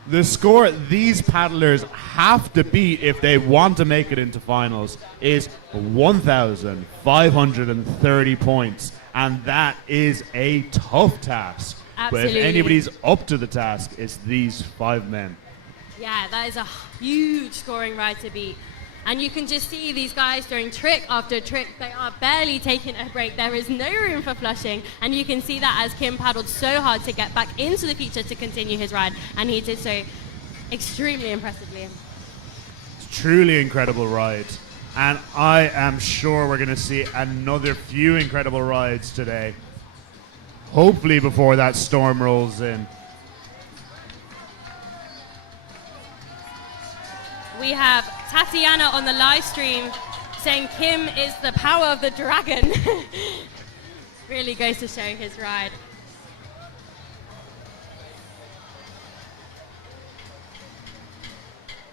The score these paddlers have to beat if they want to make it into finals is 1,530 points. And that is a tough task. Absolutely. But if anybody's up to the task, it's these 5 men. Yeah, that is a huge scoring ride to beat. And you can just see these guys doing trick after trick. They are barely taking a break. There is no room for flushing. And you can see that as Kim paddled so hard to get back into the feature to continue his ride. And he did so extremely impressively. It's truly incredible ride. And I am sure we're going to see another few incredible rides today. Hopefully before that storm rolls in. We have Tatiana on the live stream saying Kim is the power of the dragon. Really goes to show his ride.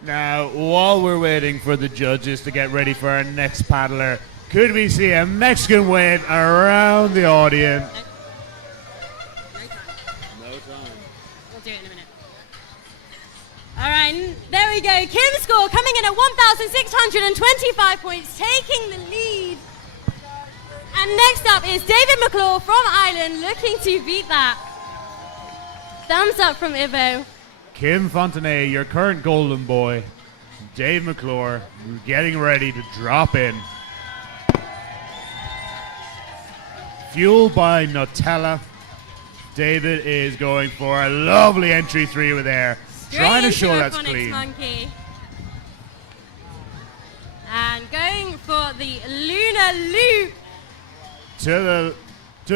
Now, while we're waiting for the judges to get ready for our next paddler, could we see a Mexican wave around the audience? We'll do it in a minute. All right, there we go. Kim's score coming in at 1,625 points, taking the lead. And next up is David McClure from Ireland, looking to beat that. Thumbs up from Ivo. Kim Fontenay, your current golden boy. Dave McClure getting ready to drop in. Fueled by Nutella. David is going for a lovely entry 3 with air. Trying to show that's clean. Monkey. And going for the Luna Loop. To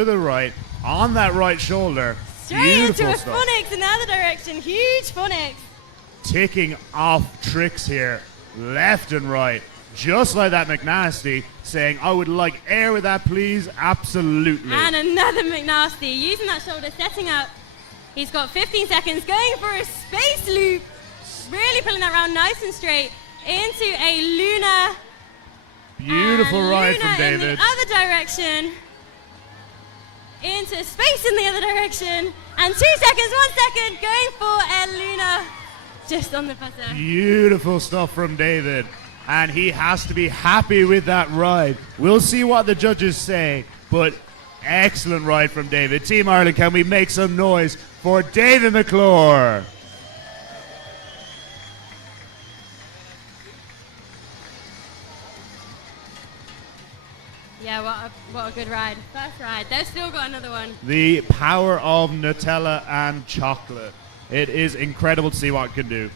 the right, on that right shoulder. Straight Beautiful into a stuff. Phonics in the other direction. Huge Phonics. Ticking off tricks here, left and right. Just like that McNasty, saying, I would like air with that, please. Absolutely. And another McNasty, using that shoulder, setting up. He's got 15 seconds, going for a space loop. really pulling that round nice and straight into a Luna. Beautiful and ride Luna from in David. the other direction. Into space in the other direction. And 2 seconds, 1 second, going for a Luna. Just on the buzzer. Beautiful stuff from David. And he has to be happy with that ride. We'll see what the judges say, but excellent ride from David. Team Ireland, can we make some noise for David McClure? Yeah, what a good ride. First ride. They've still got another one. The power of Nutella and chocolate. It is incredible to see what it can do.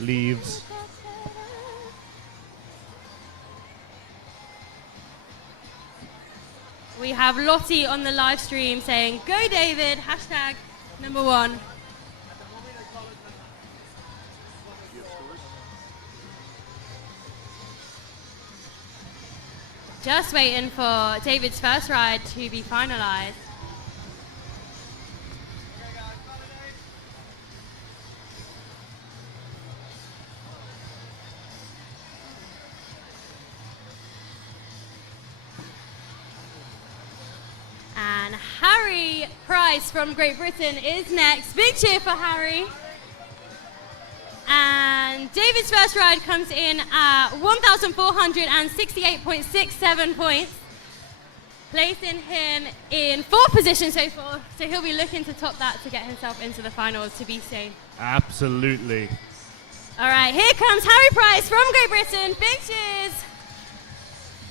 Leaves. We have Lottie on the live stream saying, "Go David, hashtag #1. Just waiting for David's first ride to be finalized. And Harry Price from Great Britain is next. Big cheer for Harry. And David's first ride comes in at 1,468.67 points, placing him in 4th position so far. So he'll be looking to top that to get himself into the finals to be safe. Absolutely. All right, here comes Harry Price from Great Britain. Big cheers.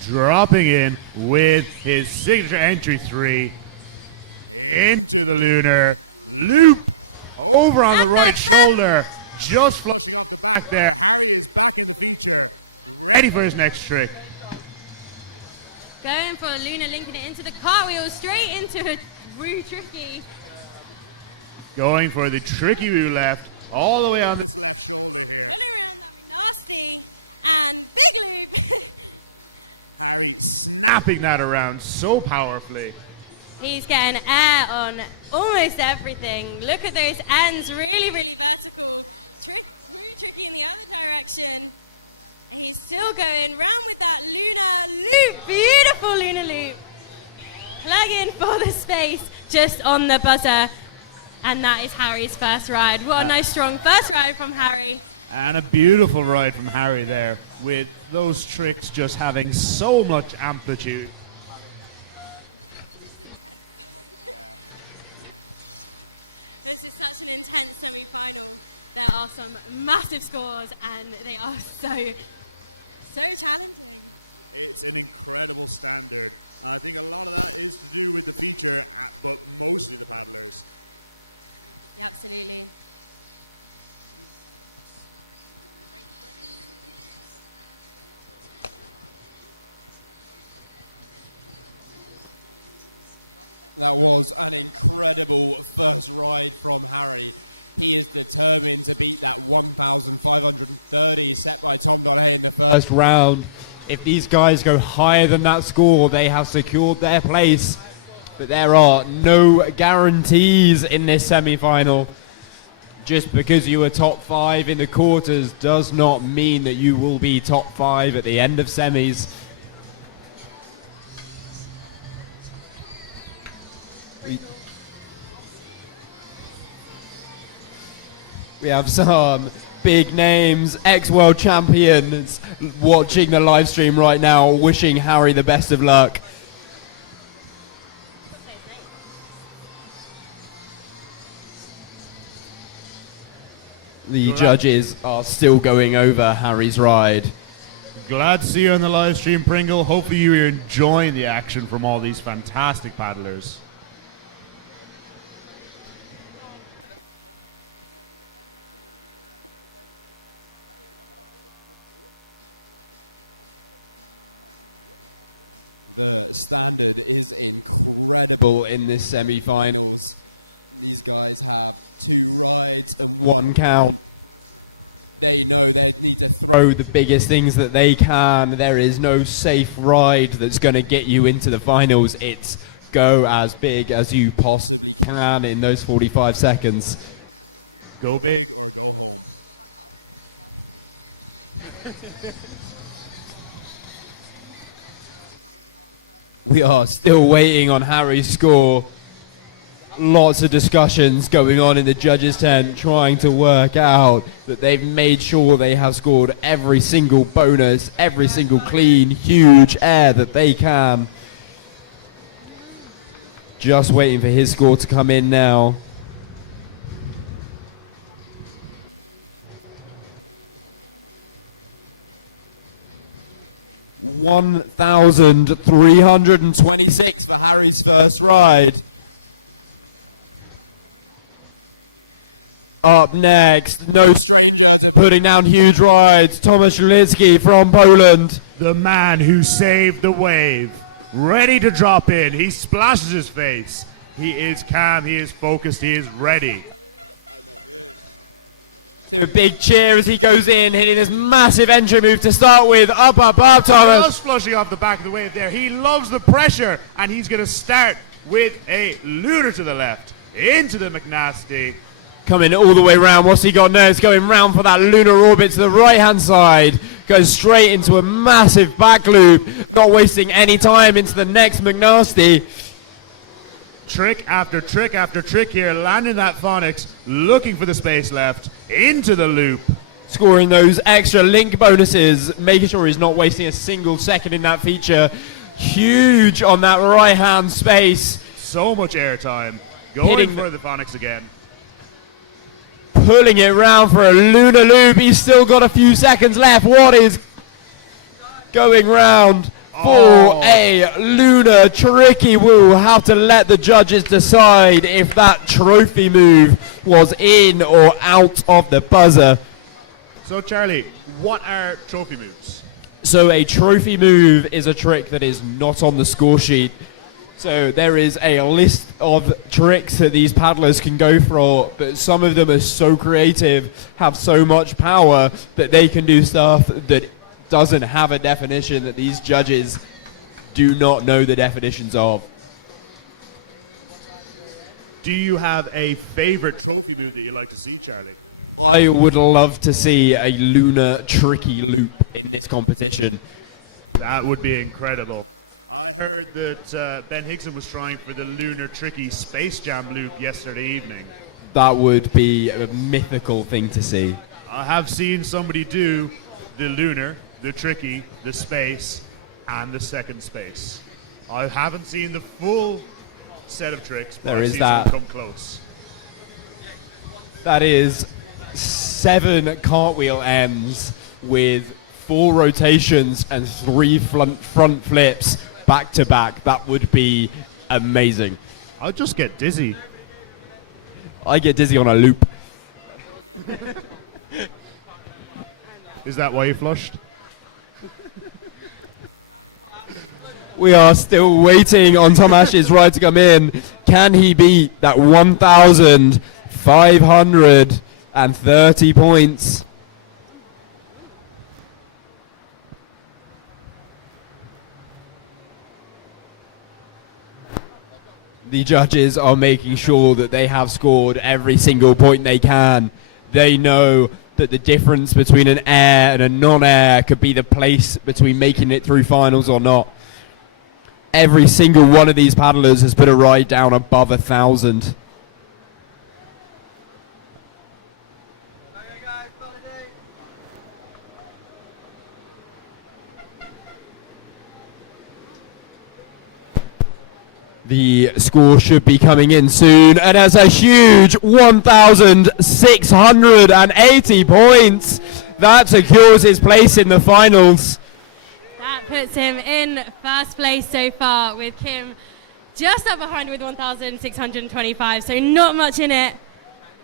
Dropping in with his signature entry 3 into the lunar loop over on the right shoulder, just flying off the back there. Harry is back in the feature, ready for his next trick. Going for Luna, linking it into the cartwheel, straight into a woo tricky. Going for the tricky woo left, all the way on the Nasty and big loop. snapping that around so powerfully. He's getting air on almost everything. Look at those ends, really, really vertical. Really tricky in the other direction. He's still going round with that Luna loop. Beautiful Luna loop. Plug in for the space just on the buzzer. And that is Harry's first ride. What a nice, strong first ride from Harry. And a beautiful ride from Harry there, with those tricks just having so much amplitude. This is such an intense semi-final. There are some massive scores and they are so challenging. It's an incredible standard. I think a lot of things to do in the future, but most of the numbers. Absolutely. That was an incredible first ride from Harry. He is determined to beat that 1,530 set by Tom Donnet in the first round. If these guys go higher than that score, they have secured their place. But there are no guarantees in this semi-final. Just because you were top 5 in the quarters does not mean that you will be top 5 at the end of semis. We have some big names, ex-world champions watching the live stream right now, wishing Harry the best of luck. The judges are still going over Harry's ride. Glad to see you on the live stream, Pringle. Hopefully you're enjoying the action from all these fantastic paddlers. Standard is incredible in this semi-finals. These guys have 2 rides of 1 count. They know they need to throw the biggest things that they can. There is no safe ride that's going to get you into the finals. It's go as big as you possibly can in those 45 seconds. Go big. We are still waiting on Harry's score. Lots of discussions going on in the judges' tent, trying to work out that they've made sure they have scored every single bonus, every single clean, huge air that they can. Just waiting for his score to come in now. $1,326 for Harry's first ride. Up next, no stranger to putting down huge rides, Tomasz Julicki from Poland. The man who saved the wave. Ready to drop in. He splashes his face. He is calm, he is focused, he is ready. A big cheer as he goes in, hitting this massive entry move to start with. Up, Thomas. Just flushing off the back of the wave there. He loves the pressure, and he's going to start with a lunar to the left. Into the McNasty. Coming all the way round. What's he got now? It's going round for that lunar orbit to the right-hand side. Goes straight into a massive back loop. Not wasting any time into the next McNasty. Trick after trick after trick here. Landing that phonics. Looking for the space left. Into the loop. Scoring those extra link bonuses. Making sure he's not wasting a single second in that feature. Huge on that right-hand space. So much airtime. Going Hitting for the phonics again. Pulling it round for a lunar loop. He's still got a few seconds left. What is going round for a lunar tricky? We'll have to let the judges decide if that trophy move was in or out of the buzzer. So Charlie, what are trophy moves? So a trophy move is a trick that is not on the score sheet. So there is a list of tricks that these paddlers can go for, but some of them are so creative, have so much power, that they can do stuff that doesn't have a definition, that these judges do not know the definitions of. Do you have a favorite trophy move that you like to see, Charlie? I would love to see a lunar tricky loop in this competition. That would be incredible. I heard that Ben Hickson was trying for the lunar tricky Space Jam loop yesterday evening. That would be a mythical thing to see. I have seen somebody do the lunar, the tricky, the space, and the second space. I haven't seen the full set of tricks, but I've seen some come close. That is 7 cartwheel ends with 4 rotations and 3 front flips back to back. That would be amazing. I'll just get dizzy. I get dizzy on a loop. Is that why you flushed? We are still waiting on Tomasz's ride to come in. Can he beat that 1,530 points? The judges are making sure that they have scored every single point they can. They know that the difference between an air and a non-air could be the place between making it through finals or not. Every single one of these paddlers has put a ride down above 1,000. The score should be coming in soon, and that's a huge 1,680 points. That secures his place in the finals. That puts him in first place so far, with Kim just up behind with 1,625, so not much in it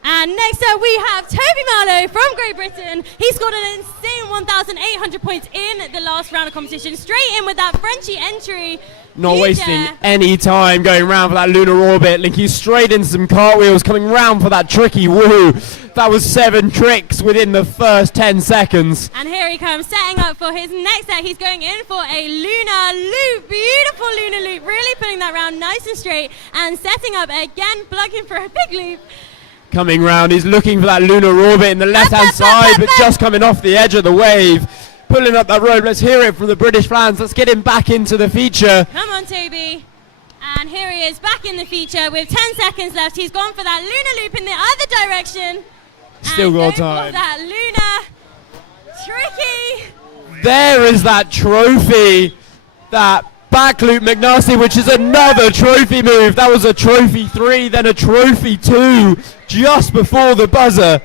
And next up we have Toby Marlowe from Great Britain. He scored an insane 1,800 points in the last round of competition. Straight in with that Frenchy entry. Not Huge wasting air. any time going round for that lunar orbit, linking straight into some cartwheels, coming round for that tricky woo. That was 7 tricks within the first 10 seconds. And here he comes, setting up for his next set. He's going in for a lunar loop, beautiful lunar loop, really putting that round nice and straight, and setting up again, plugging for a big loop. Coming round, he's looking for that lunar orbit in the left-hand side, but just coming off the edge of the wave. Pulling up that rope, let's hear it from the British fans. Let's get him back into the feature. Come on, Toby. And here he is back in the feature with 10 seconds left. He's gone for that lunar loop in the other direction. Still and got going time. for that lunar. Tricky. There is that trophy, that back loop McNasty, which is another trophy move. That was a trophy 3, then a trophy 2, just before the buzzer.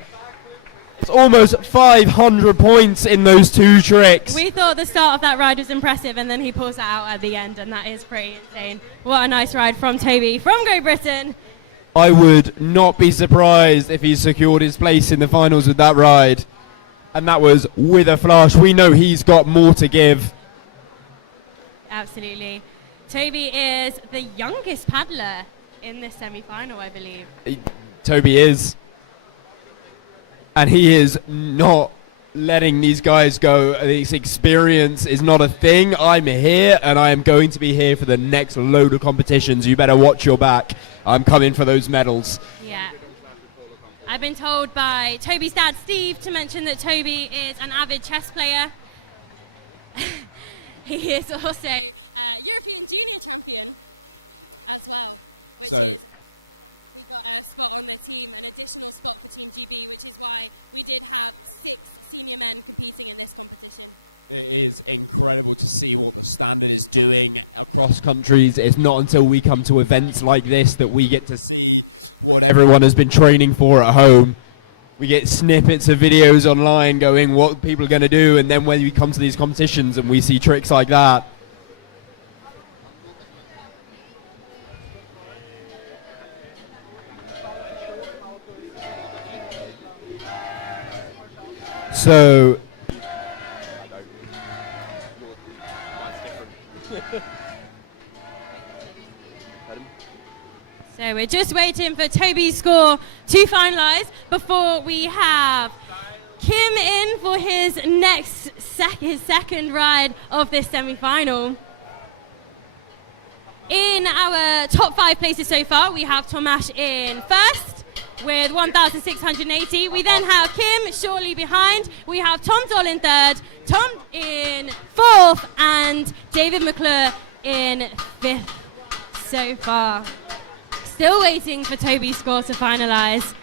It's almost 500 points in those 2 tricks. We thought the start of that ride was impressive, and then he pulls that out at the end, and that is pretty insane. What a nice ride from Toby from Great Britain. I would not be surprised if he secured his place in the finals with that ride. And that was with a flush. We know he's got more to give. Absolutely. Toby is the youngest paddler in this semi-final, I believe. Toby is. And he is not letting these guys go. This experience is not a thing. I'm here, and I am going to be here for the next load of competitions. You better watch your back. I'm coming for those medals. Yeah. I've been told by Toby's dad, Steve, to mention that Toby is an avid chess player. He is also European junior champion as well. So- We've got a spot on the team, an additional spot for Team GB, which is why we did have 6 senior men competing in this competition. It is incredible to see what the standard is doing across countries. It's not until we come to events like this that we get to see what everyone has been training for at home. We get snippets of videos online going what people are going to do, and then when we come to these competitions and we see tricks like that. So So we're just waiting for Toby's score to finalise before we have Kim in for his his second ride of this semi-final. In our top 5 places so far, we have Tomasz in first with 1,680. We then have Kim shortly behind. We have Tom Doll in third, Tom in fourth, and David McClure in fifth so far. Still waiting for Toby's score to finalise.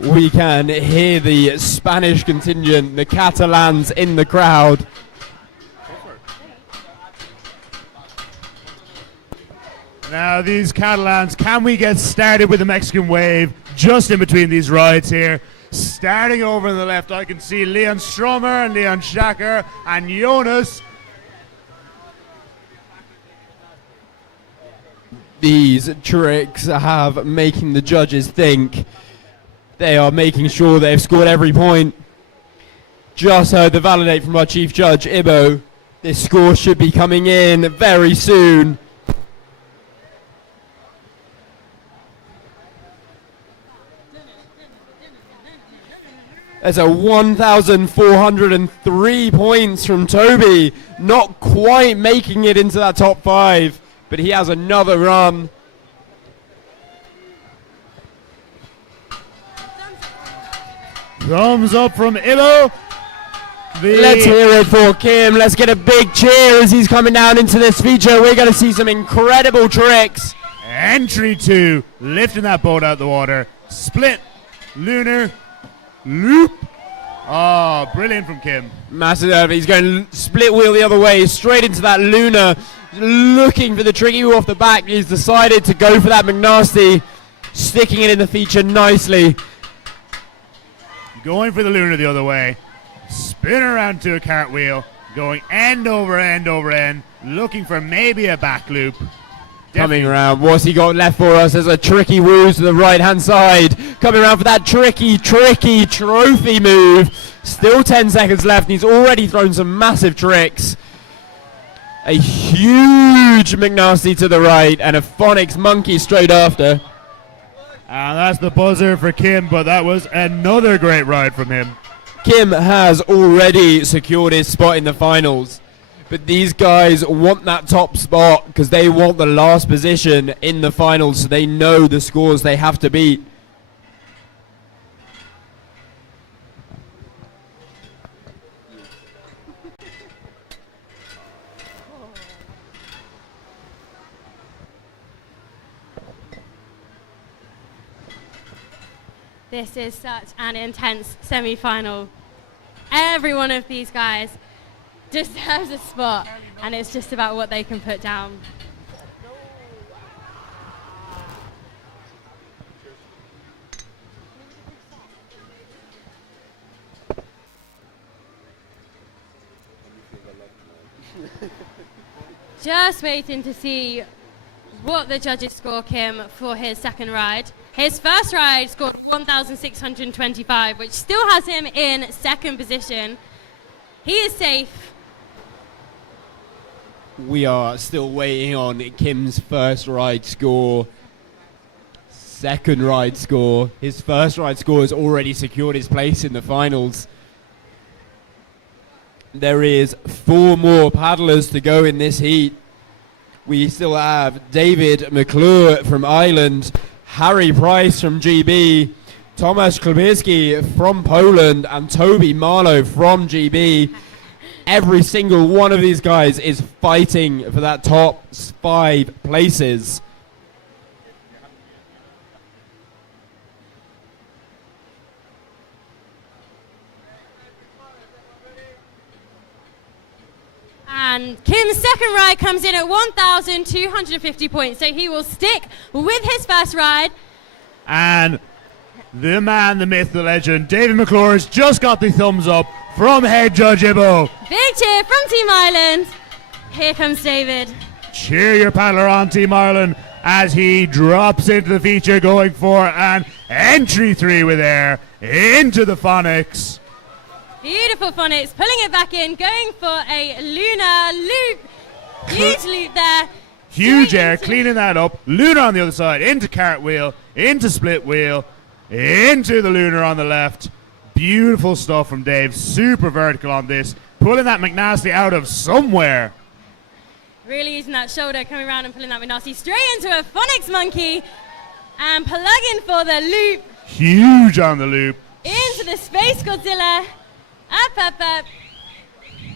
we can hear the Spanish contingent, the Catalans in the crowd. Now these Catalans, can we get started with the Mexican wave just in between these rides here? Starting over on the left, I can see Leon Stromer and Leon Schacker and Jonas. These tricks have making the judges think. They are making sure they've scored every point. Just heard the validate from our chief judge, Ibo. This score should be coming in very soon. There's a 1,403 points from Toby. Not quite making it into that top 5, but he has another run. Thumbs up from Ibo. Let's hear it for Kim. Let's get a big cheer as he's coming down into this feature. We're going to see some incredible tricks. Entry 2, lifting that boat out the water. Split, lunar, loop. Oh, brilliant from Kim. Massive. He's going split wheel the other way, straight into that lunar. Looking for the tricky wheel off the back. He's decided to go for that McNasty. Sticking it in the feature nicely. Going for the lunar the other way. Spin around to a cartwheel. Going end over end over end, looking for maybe a back loop. Coming around, what's he got left for us? There's a tricky woo to the right-hand side. Coming around for that tricky trophy move. Still 10 seconds left, and he's already thrown some massive tricks. A huge McNasty to the right, and a Phonics monkey straight after. And that's the buzzer for Kim, but that was another great ride from him. Kim has already secured his spot in the finals. But these guys want that top spot because they want the last position in the finals, so they know the scores they have to beat. This is such an intense semi-final. Every one of these guys deserves a spot, and it's just about what they can put down. Just waiting to see what the judges score Kim for his second ride. His first ride scored 1,625, which still has him in second position. He is safe. We are still waiting on Kim's first ride score. Second ride score. His first ride score has already secured his place in the finals. There is 4 more paddlers to go in this heat. We still have David McClure from Ireland, Harry Price from GB, Tomasz Klubierski from Poland, and Toby Marlowe from GB. Every single one of these guys is fighting for that top 5 places. And Kim's second ride comes in at 1,250 points, so he will stick with his first ride. And the man, the myth, the legend, David McClure has just got the thumbs up from head judge Ibo. Big cheer from Team Ireland. Here comes David. Cheer your paddler on, Team Ireland, as he drops into the feature, going for an entry 3 with air into the Phonics. Beautiful Phonics, pulling it back in, going for a lunar loop. Huge loop there. Huge air, cleaning that up. Lunar on the other side, into cartwheel, into split wheel, into the lunar on the left. Beautiful stuff from Dave. Super vertical on this. Pulling that McNasty out of somewhere. Really using that shoulder, coming around and pulling that McNasty straight into a Phonics monkey. And plugging for the loop. Huge on the loop. Into the Space Godzilla. Up.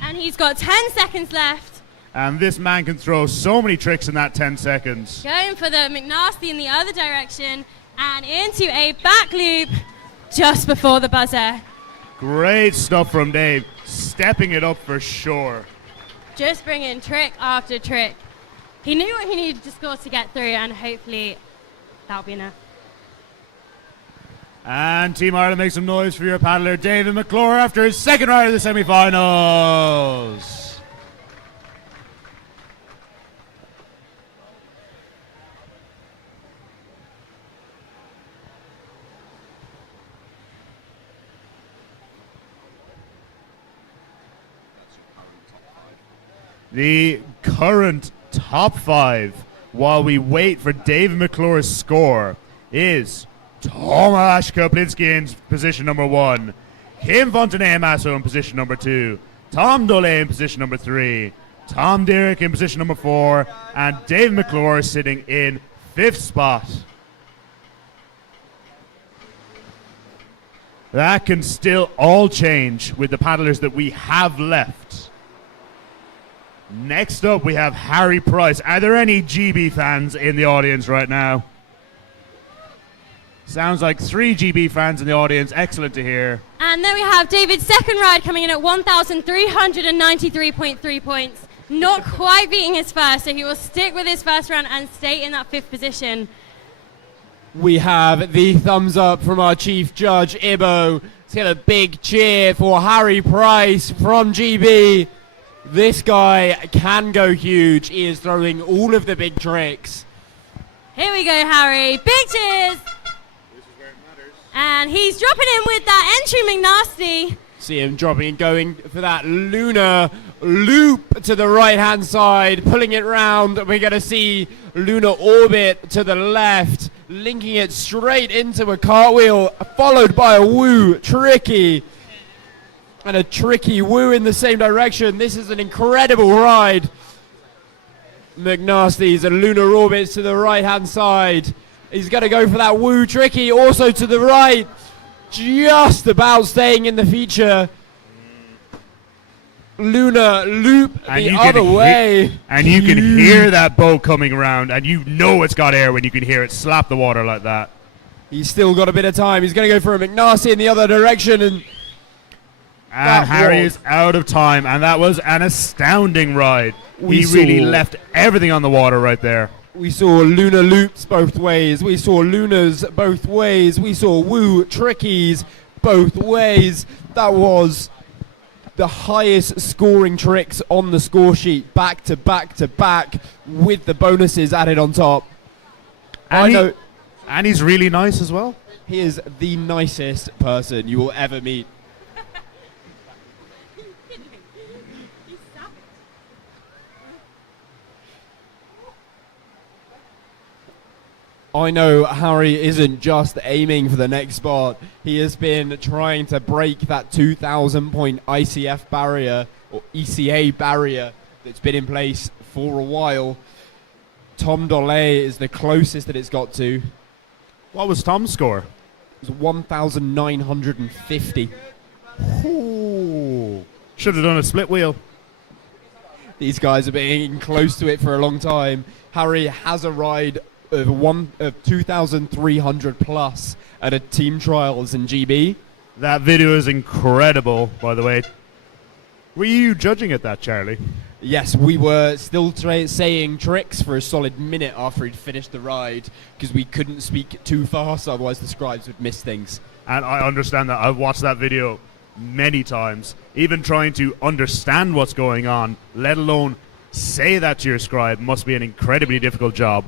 And he's got 10 seconds left. And this man can throw so many tricks in that 10 seconds. Going for the McNasty in the other direction. And into a back loop just before the buzzer. Great stuff from Dave. Stepping it up for sure. Just bringing trick after trick. He knew what he needed to score to get through, and hopefully that'll be enough. And Team Ireland make some noise for your paddler, David McClure, after his second ride of the semi-finals. The current top 5, while we wait for David McClure's score, is Tomasz Kaplinski in position number 1, Kim Fontenay-Masso in position number 2, Tom Dole in position number 3, Tom Derrick in position number 4, and David McClure sitting in 5th spot. That can still all change with the paddlers that we have left. Next up, we have Harry Price. Are there any GB fans in the audience right now? Sounds like 3 GB fans in the audience. Excellent to hear. And then we have David's second ride coming in at 1,393.3 points. Not quite beating his first, so he will stick with his first round and stay in that 5th position. We have the thumbs up from our chief judge, Ibo. Let's get a big cheer for Harry Price from GB. This guy can go huge. He is throwing all of the big tricks. Here we go, Harry. Big cheers. And he's dropping in with that entry McNasty. See him dropping and going for that lunar loop to the right-hand side, pulling it round. We're going to see lunar orbit to the left, linking it straight into a cartwheel, followed by a woo, tricky, and a tricky woo in the same direction. This is an incredible ride. McNasty's and lunar orbits to the right-hand side. He's going to go for that woo, tricky, also to the right. Just about staying in the feature. Lunar loop And the you can other way. And you can hear that boat coming around, and you know it's got air when you can hear it slap the water like that. He's still got a bit of time. He's going to go for a McNasty in the other direction. And Harry is out of time, and that was an astounding ride. We He really saw- left everything on the water right there. we saw lunar loops both ways. We saw lunars both ways. We saw woo trickies both ways. That was the highest scoring tricks on the score sheet, back to back to back, with the bonuses added on top. And he's really nice as well. He is the nicest person you will ever meet. I know Harry isn't just aiming for the next spot. He has been trying to break that 2,000 point ICF barrier, or ECA barrier, that's been in place for a while. Tom Dolay is the closest that it's got to. What was Tom's score? It was 1,950. Ooh. Should have done a split wheel. These guys have been close to it for a long time. Harry has a ride of 2,300 plus at a team trials in GB. That video is incredible, by the way. Were you judging at that, Charlie? Yes, we were still saying tricks for a solid minute after he'd finished the ride because we couldn't speak too fast, otherwise the scribes would miss things. And I understand that. I've watched that video many times. Even trying to understand what's going on, let alone say that to your scribe, must be an incredibly difficult job.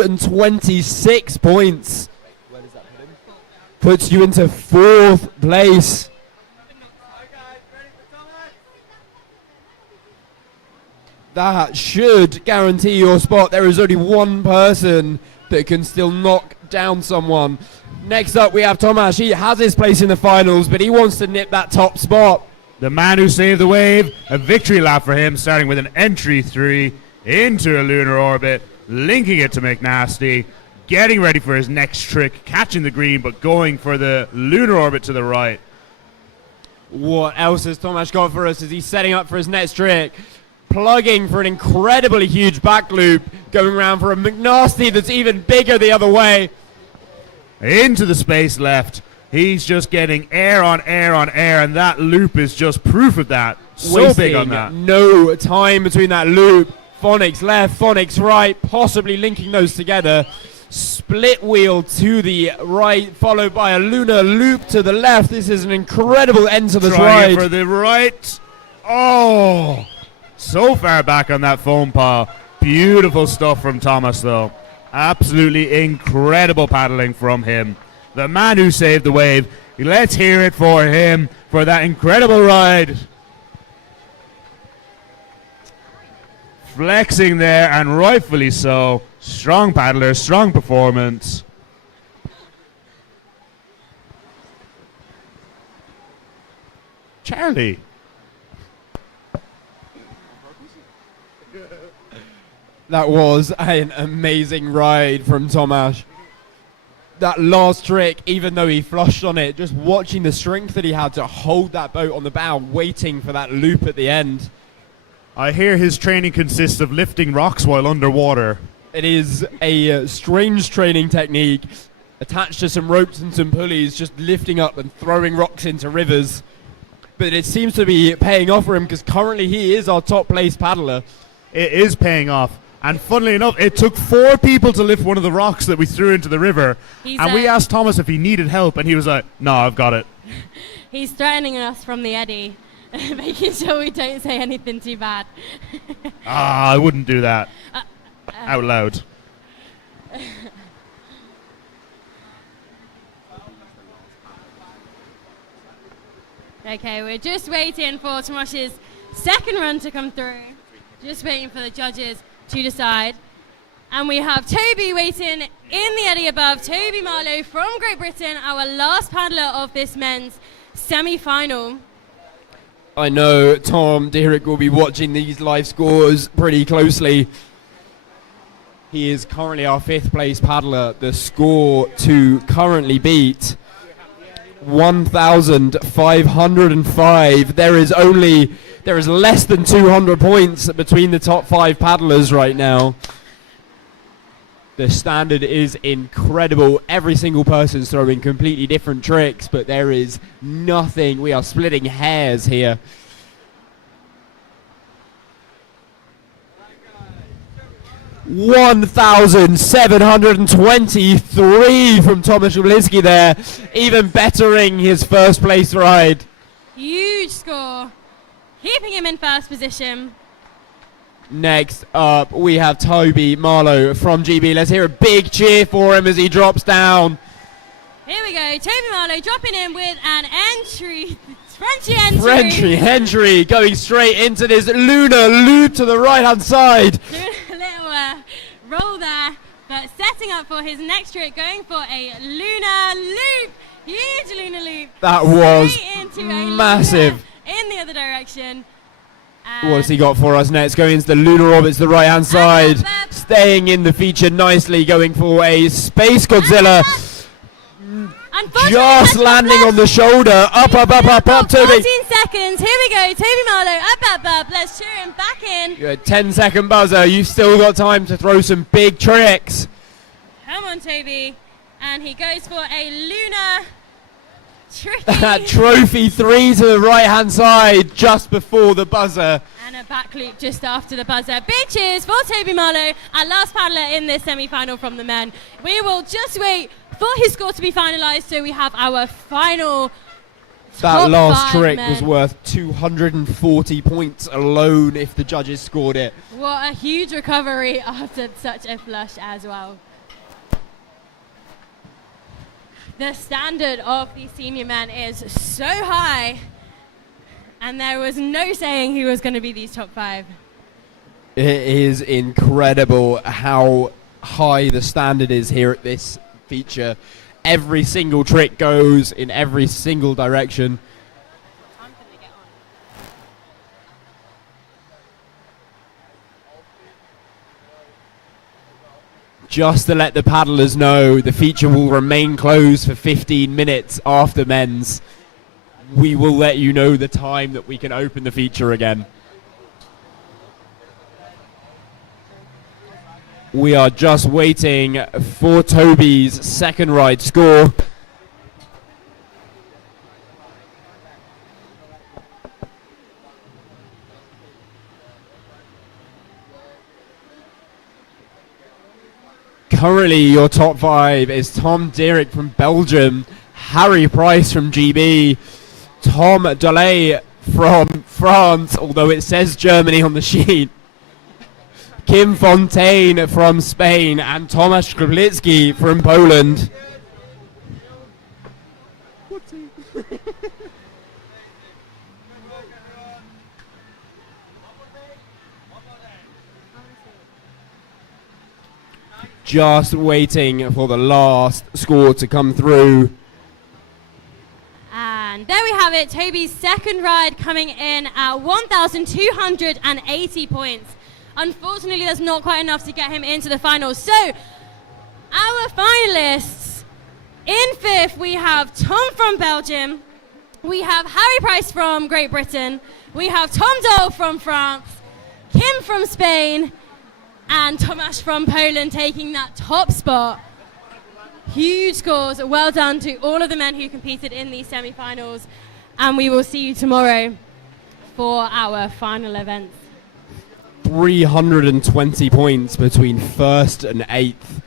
1,526 points. Where does that put him? Puts you into 4th place. That should guarantee your spot. There is only one person that can still knock down someone. Next up, we have Tomasz. He has his place in the finals, but he wants to nip that top spot. The man who saved the wave, a victory lap for him, starting with an entry 3 into a lunar orbit, linking it to McNasty, getting ready for his next trick, catching the green, but going for the lunar orbit to the right. What else has Tomasz got for us as he's setting up for his next trick? Plugging for an incredibly huge back loop, going around for a McNasty that's even bigger the other way. Into the space left. He's just getting air on air on air, and that loop is just proof of that. So big on that. No time between that loop. Phonics left, Phonics right, possibly linking those together. Split wheel to the right, followed by a lunar loop to the left. This is an incredible end to this Trying ride. it for the right. Oh, so far back on that foam pile. Beautiful stuff from Thomas, though. Absolutely incredible paddling from him. The man who saved the wave. Let's hear it for him for that incredible ride. Flexing there, and rightfully so. Strong paddler, strong performance. Charlie. That was an amazing ride from Tomasz. That last trick, even though he flushed on it, just watching the strength that he had to hold that boat on the bow, waiting for that loop at the end. I hear his training consists of lifting rocks while underwater. It is a strange training technique, attached to some ropes and some pulleys, just lifting up and throwing rocks into rivers. But it seems to be paying off for him because currently he is our top place paddler. It is paying off. And funnily enough, it took 4 people to lift one of the rocks that we threw into the river. And we asked Thomas if he needed help, and he was like, no, I've got it. He's threatening us from the eddy, making sure we don't say anything too bad. I wouldn't do that out loud. Okay, we're just waiting for Tomasz's second run to come through. Just waiting for the judges to decide. And we have Toby waiting in the eddy above. Toby Marlowe from Great Britain, our last paddler of this men's semi-final. I know Tom Derrick will be watching these live scores pretty closely. He is currently our 5th place paddler. The score to currently beat 1,505. There is less than 200 points between the top 5 paddlers right now. The standard is incredible. Every single person's throwing completely different tricks, but there is nothing. We are splitting hairs here. $1,723 from Tomasz Kublicki there, even bettering his first place ride. Huge score, keeping him in first position. Next up, we have Toby Marlowe from GB. Let's hear a big cheer for him as he drops down. Here we go, Toby Marlowe dropping in with an entry, Frenchy entry. Frenchy entry going straight into this lunar loop to the right-hand side. Roll there, but setting up for his next trick, going for a lunar loop, huge lunar loop. That was into massive. In the other direction. What has he got for us next? Going into the lunar orbit to the right-hand side, staying in the feature nicely, going for a Space Godzilla. Just landing on the shoulder. Up, Toby. 14 seconds. Here we go. Toby Marlowe. Up. Let's cheer him back in. You're at 10-second buzzer. You've still got time to throw some big tricks. Come on, Toby. And he goes for a lunar tricky. Trophy 3 to the right-hand side just before the buzzer. And a back loop just after the buzzer. Big cheers for Toby Marlowe, our last paddler in this semi-final from the men. We will just wait for his score to be finalised, so we have our final. That last trick men. was worth 240 points alone if the judges scored it. What a huge recovery after such a flush as well. The standard of these senior men is so high, and there was no saying who was going to be these top 5. It is incredible how high the standard is here at this feature. Every single trick goes in every single direction. Just to let the paddlers know, the feature will remain closed for 15 minutes after men's. We will let you know the time that we can open the feature again. We are just waiting for Toby's second ride score. Currently, your top 5 is Tom Derrick from Belgium, Harry Price from GB, Tom Delay from France, although it says Germany on the sheet, Kim Fontaine from Spain, and Tomasz Kublicki from Poland. Just waiting for the last score to come through. And there we have it, Toby's second ride coming in at 1,280 points. Unfortunately, that's not quite enough to get him into the finals. So, our finalists, in 5th, we have Tom from Belgium, we have Harry Price from Great Britain, we have Tom Dole from France, Kim from Spain, and Tomasz from Poland taking that top spot. Huge scores. Well done to all of the men who competed in these semi-finals. And we will see you tomorrow for our final events. 320 points between first and eighth.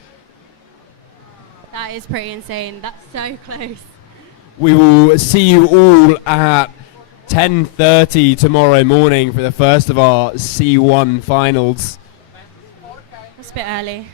That is pretty insane. That's so close. We will see you all at 10:30 tomorrow morning for the first of our C1 finals. That's a bit early.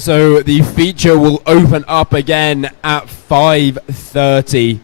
So the feature will open up again at 5:30.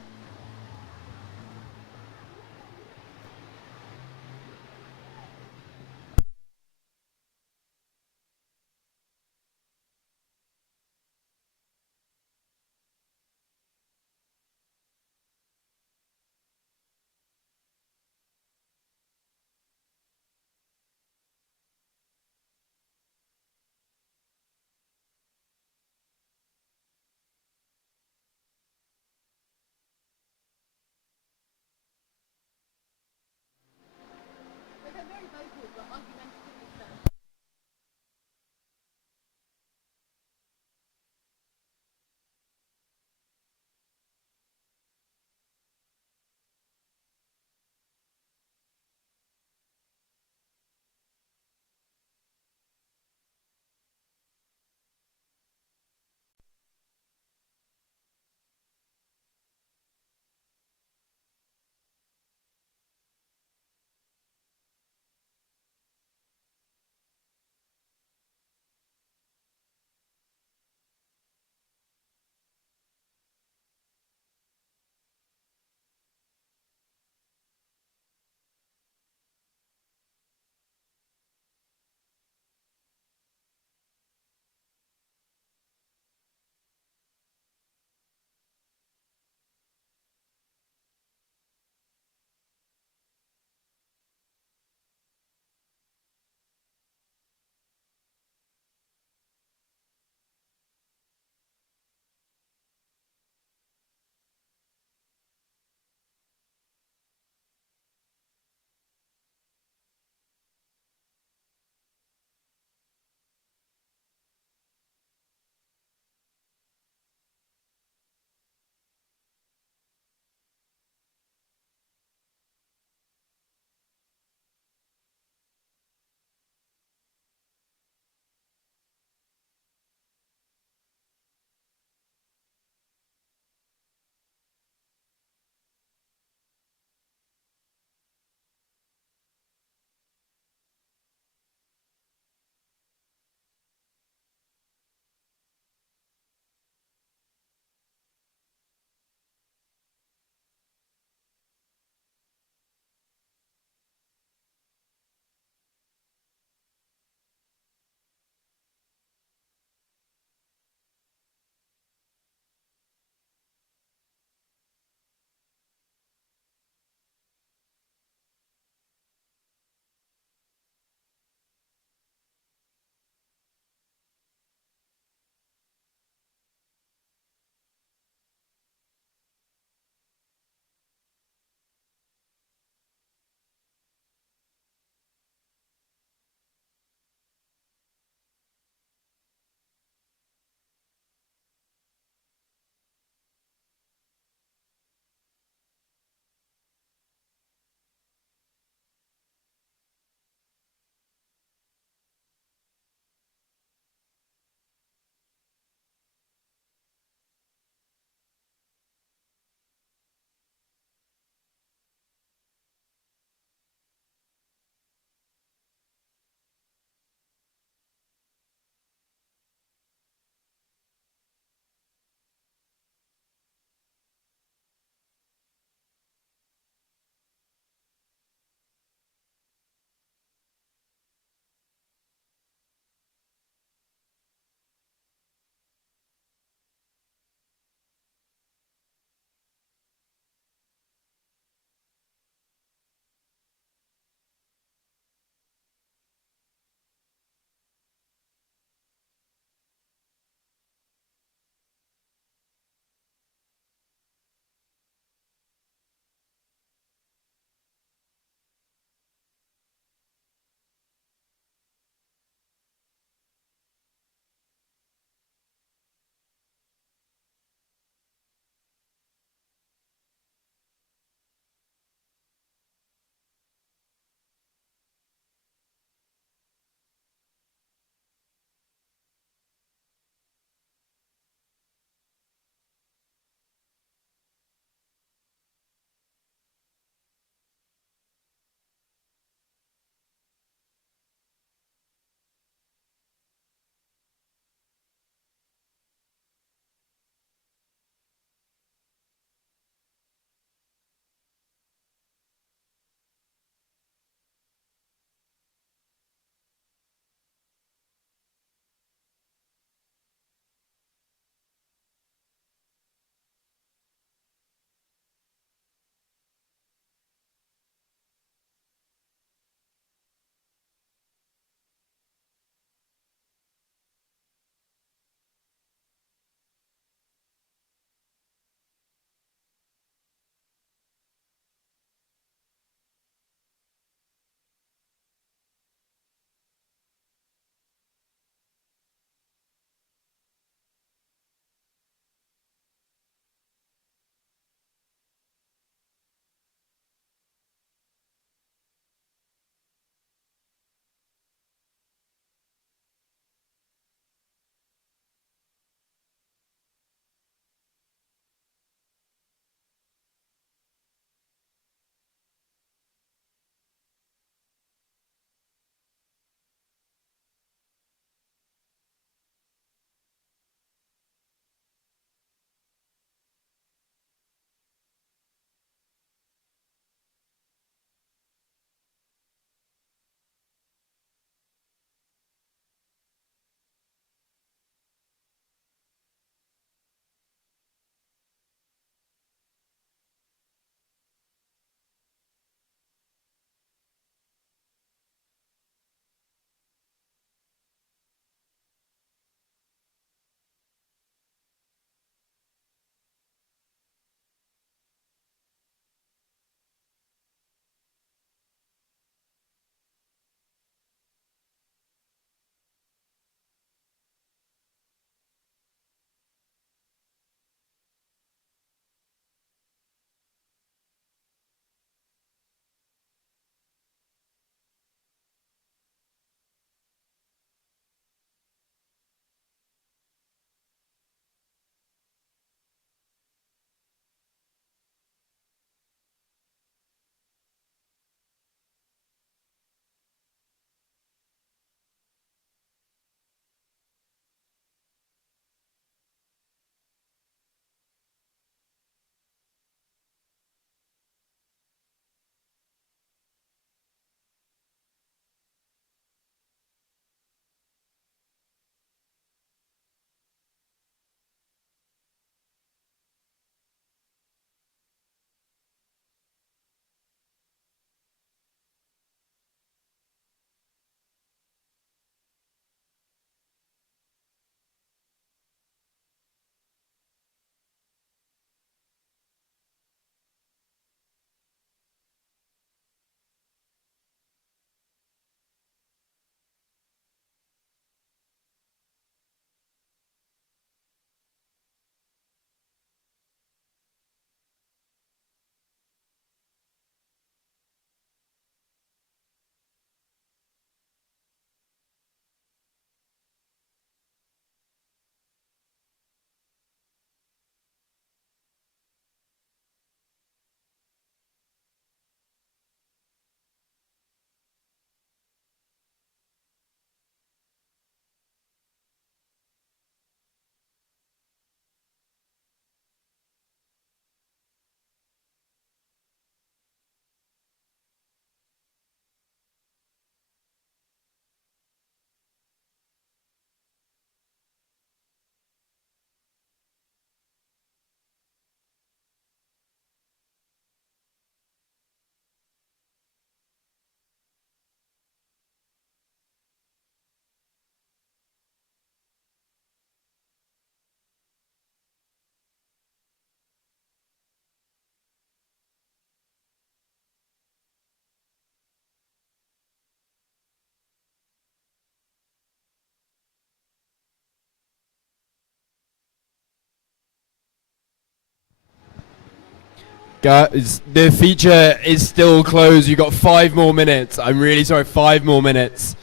Guys, the feature is still closed. You've got 5 more minutes. I'm really sorry, 5 more minutes.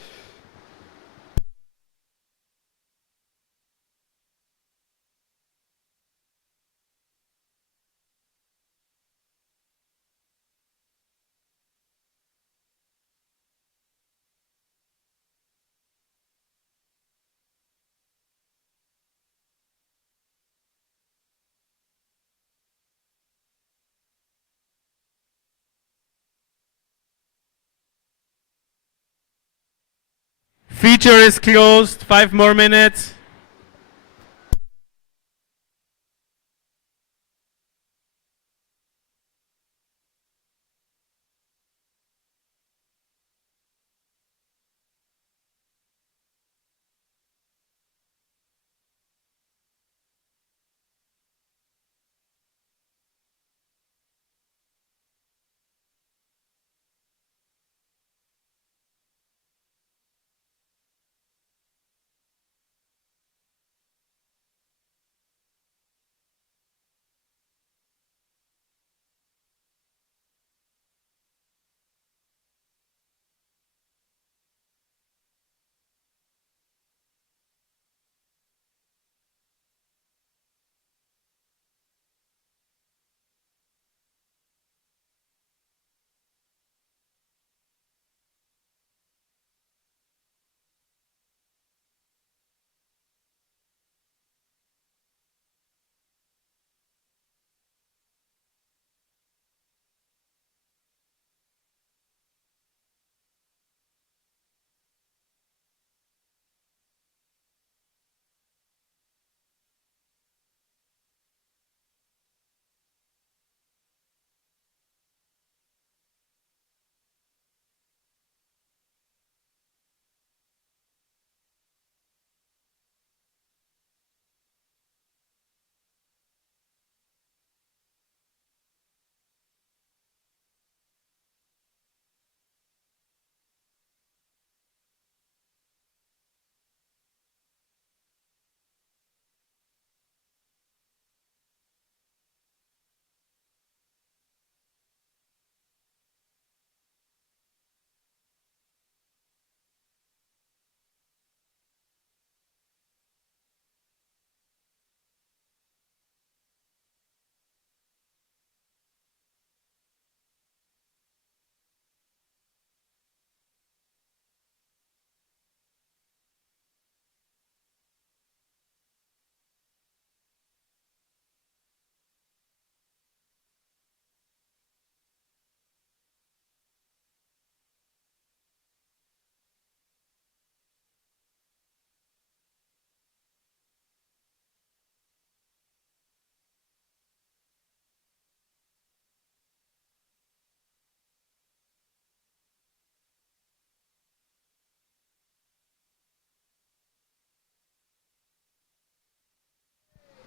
Feature is closed. 5 more minutes.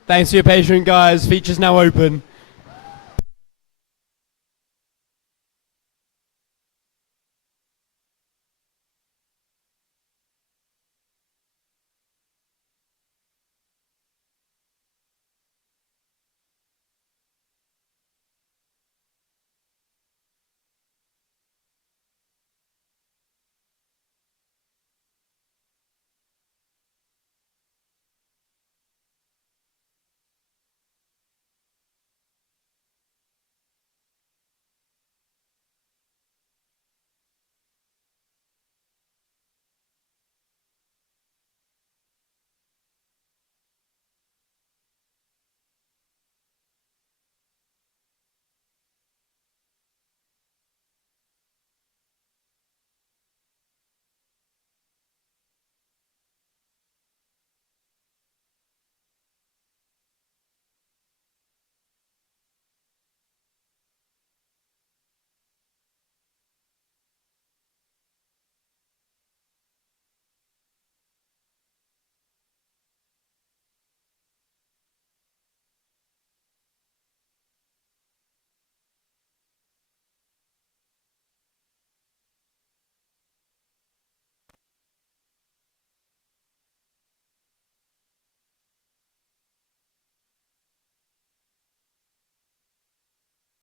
Thanks for your patience, guys. Feature's now open.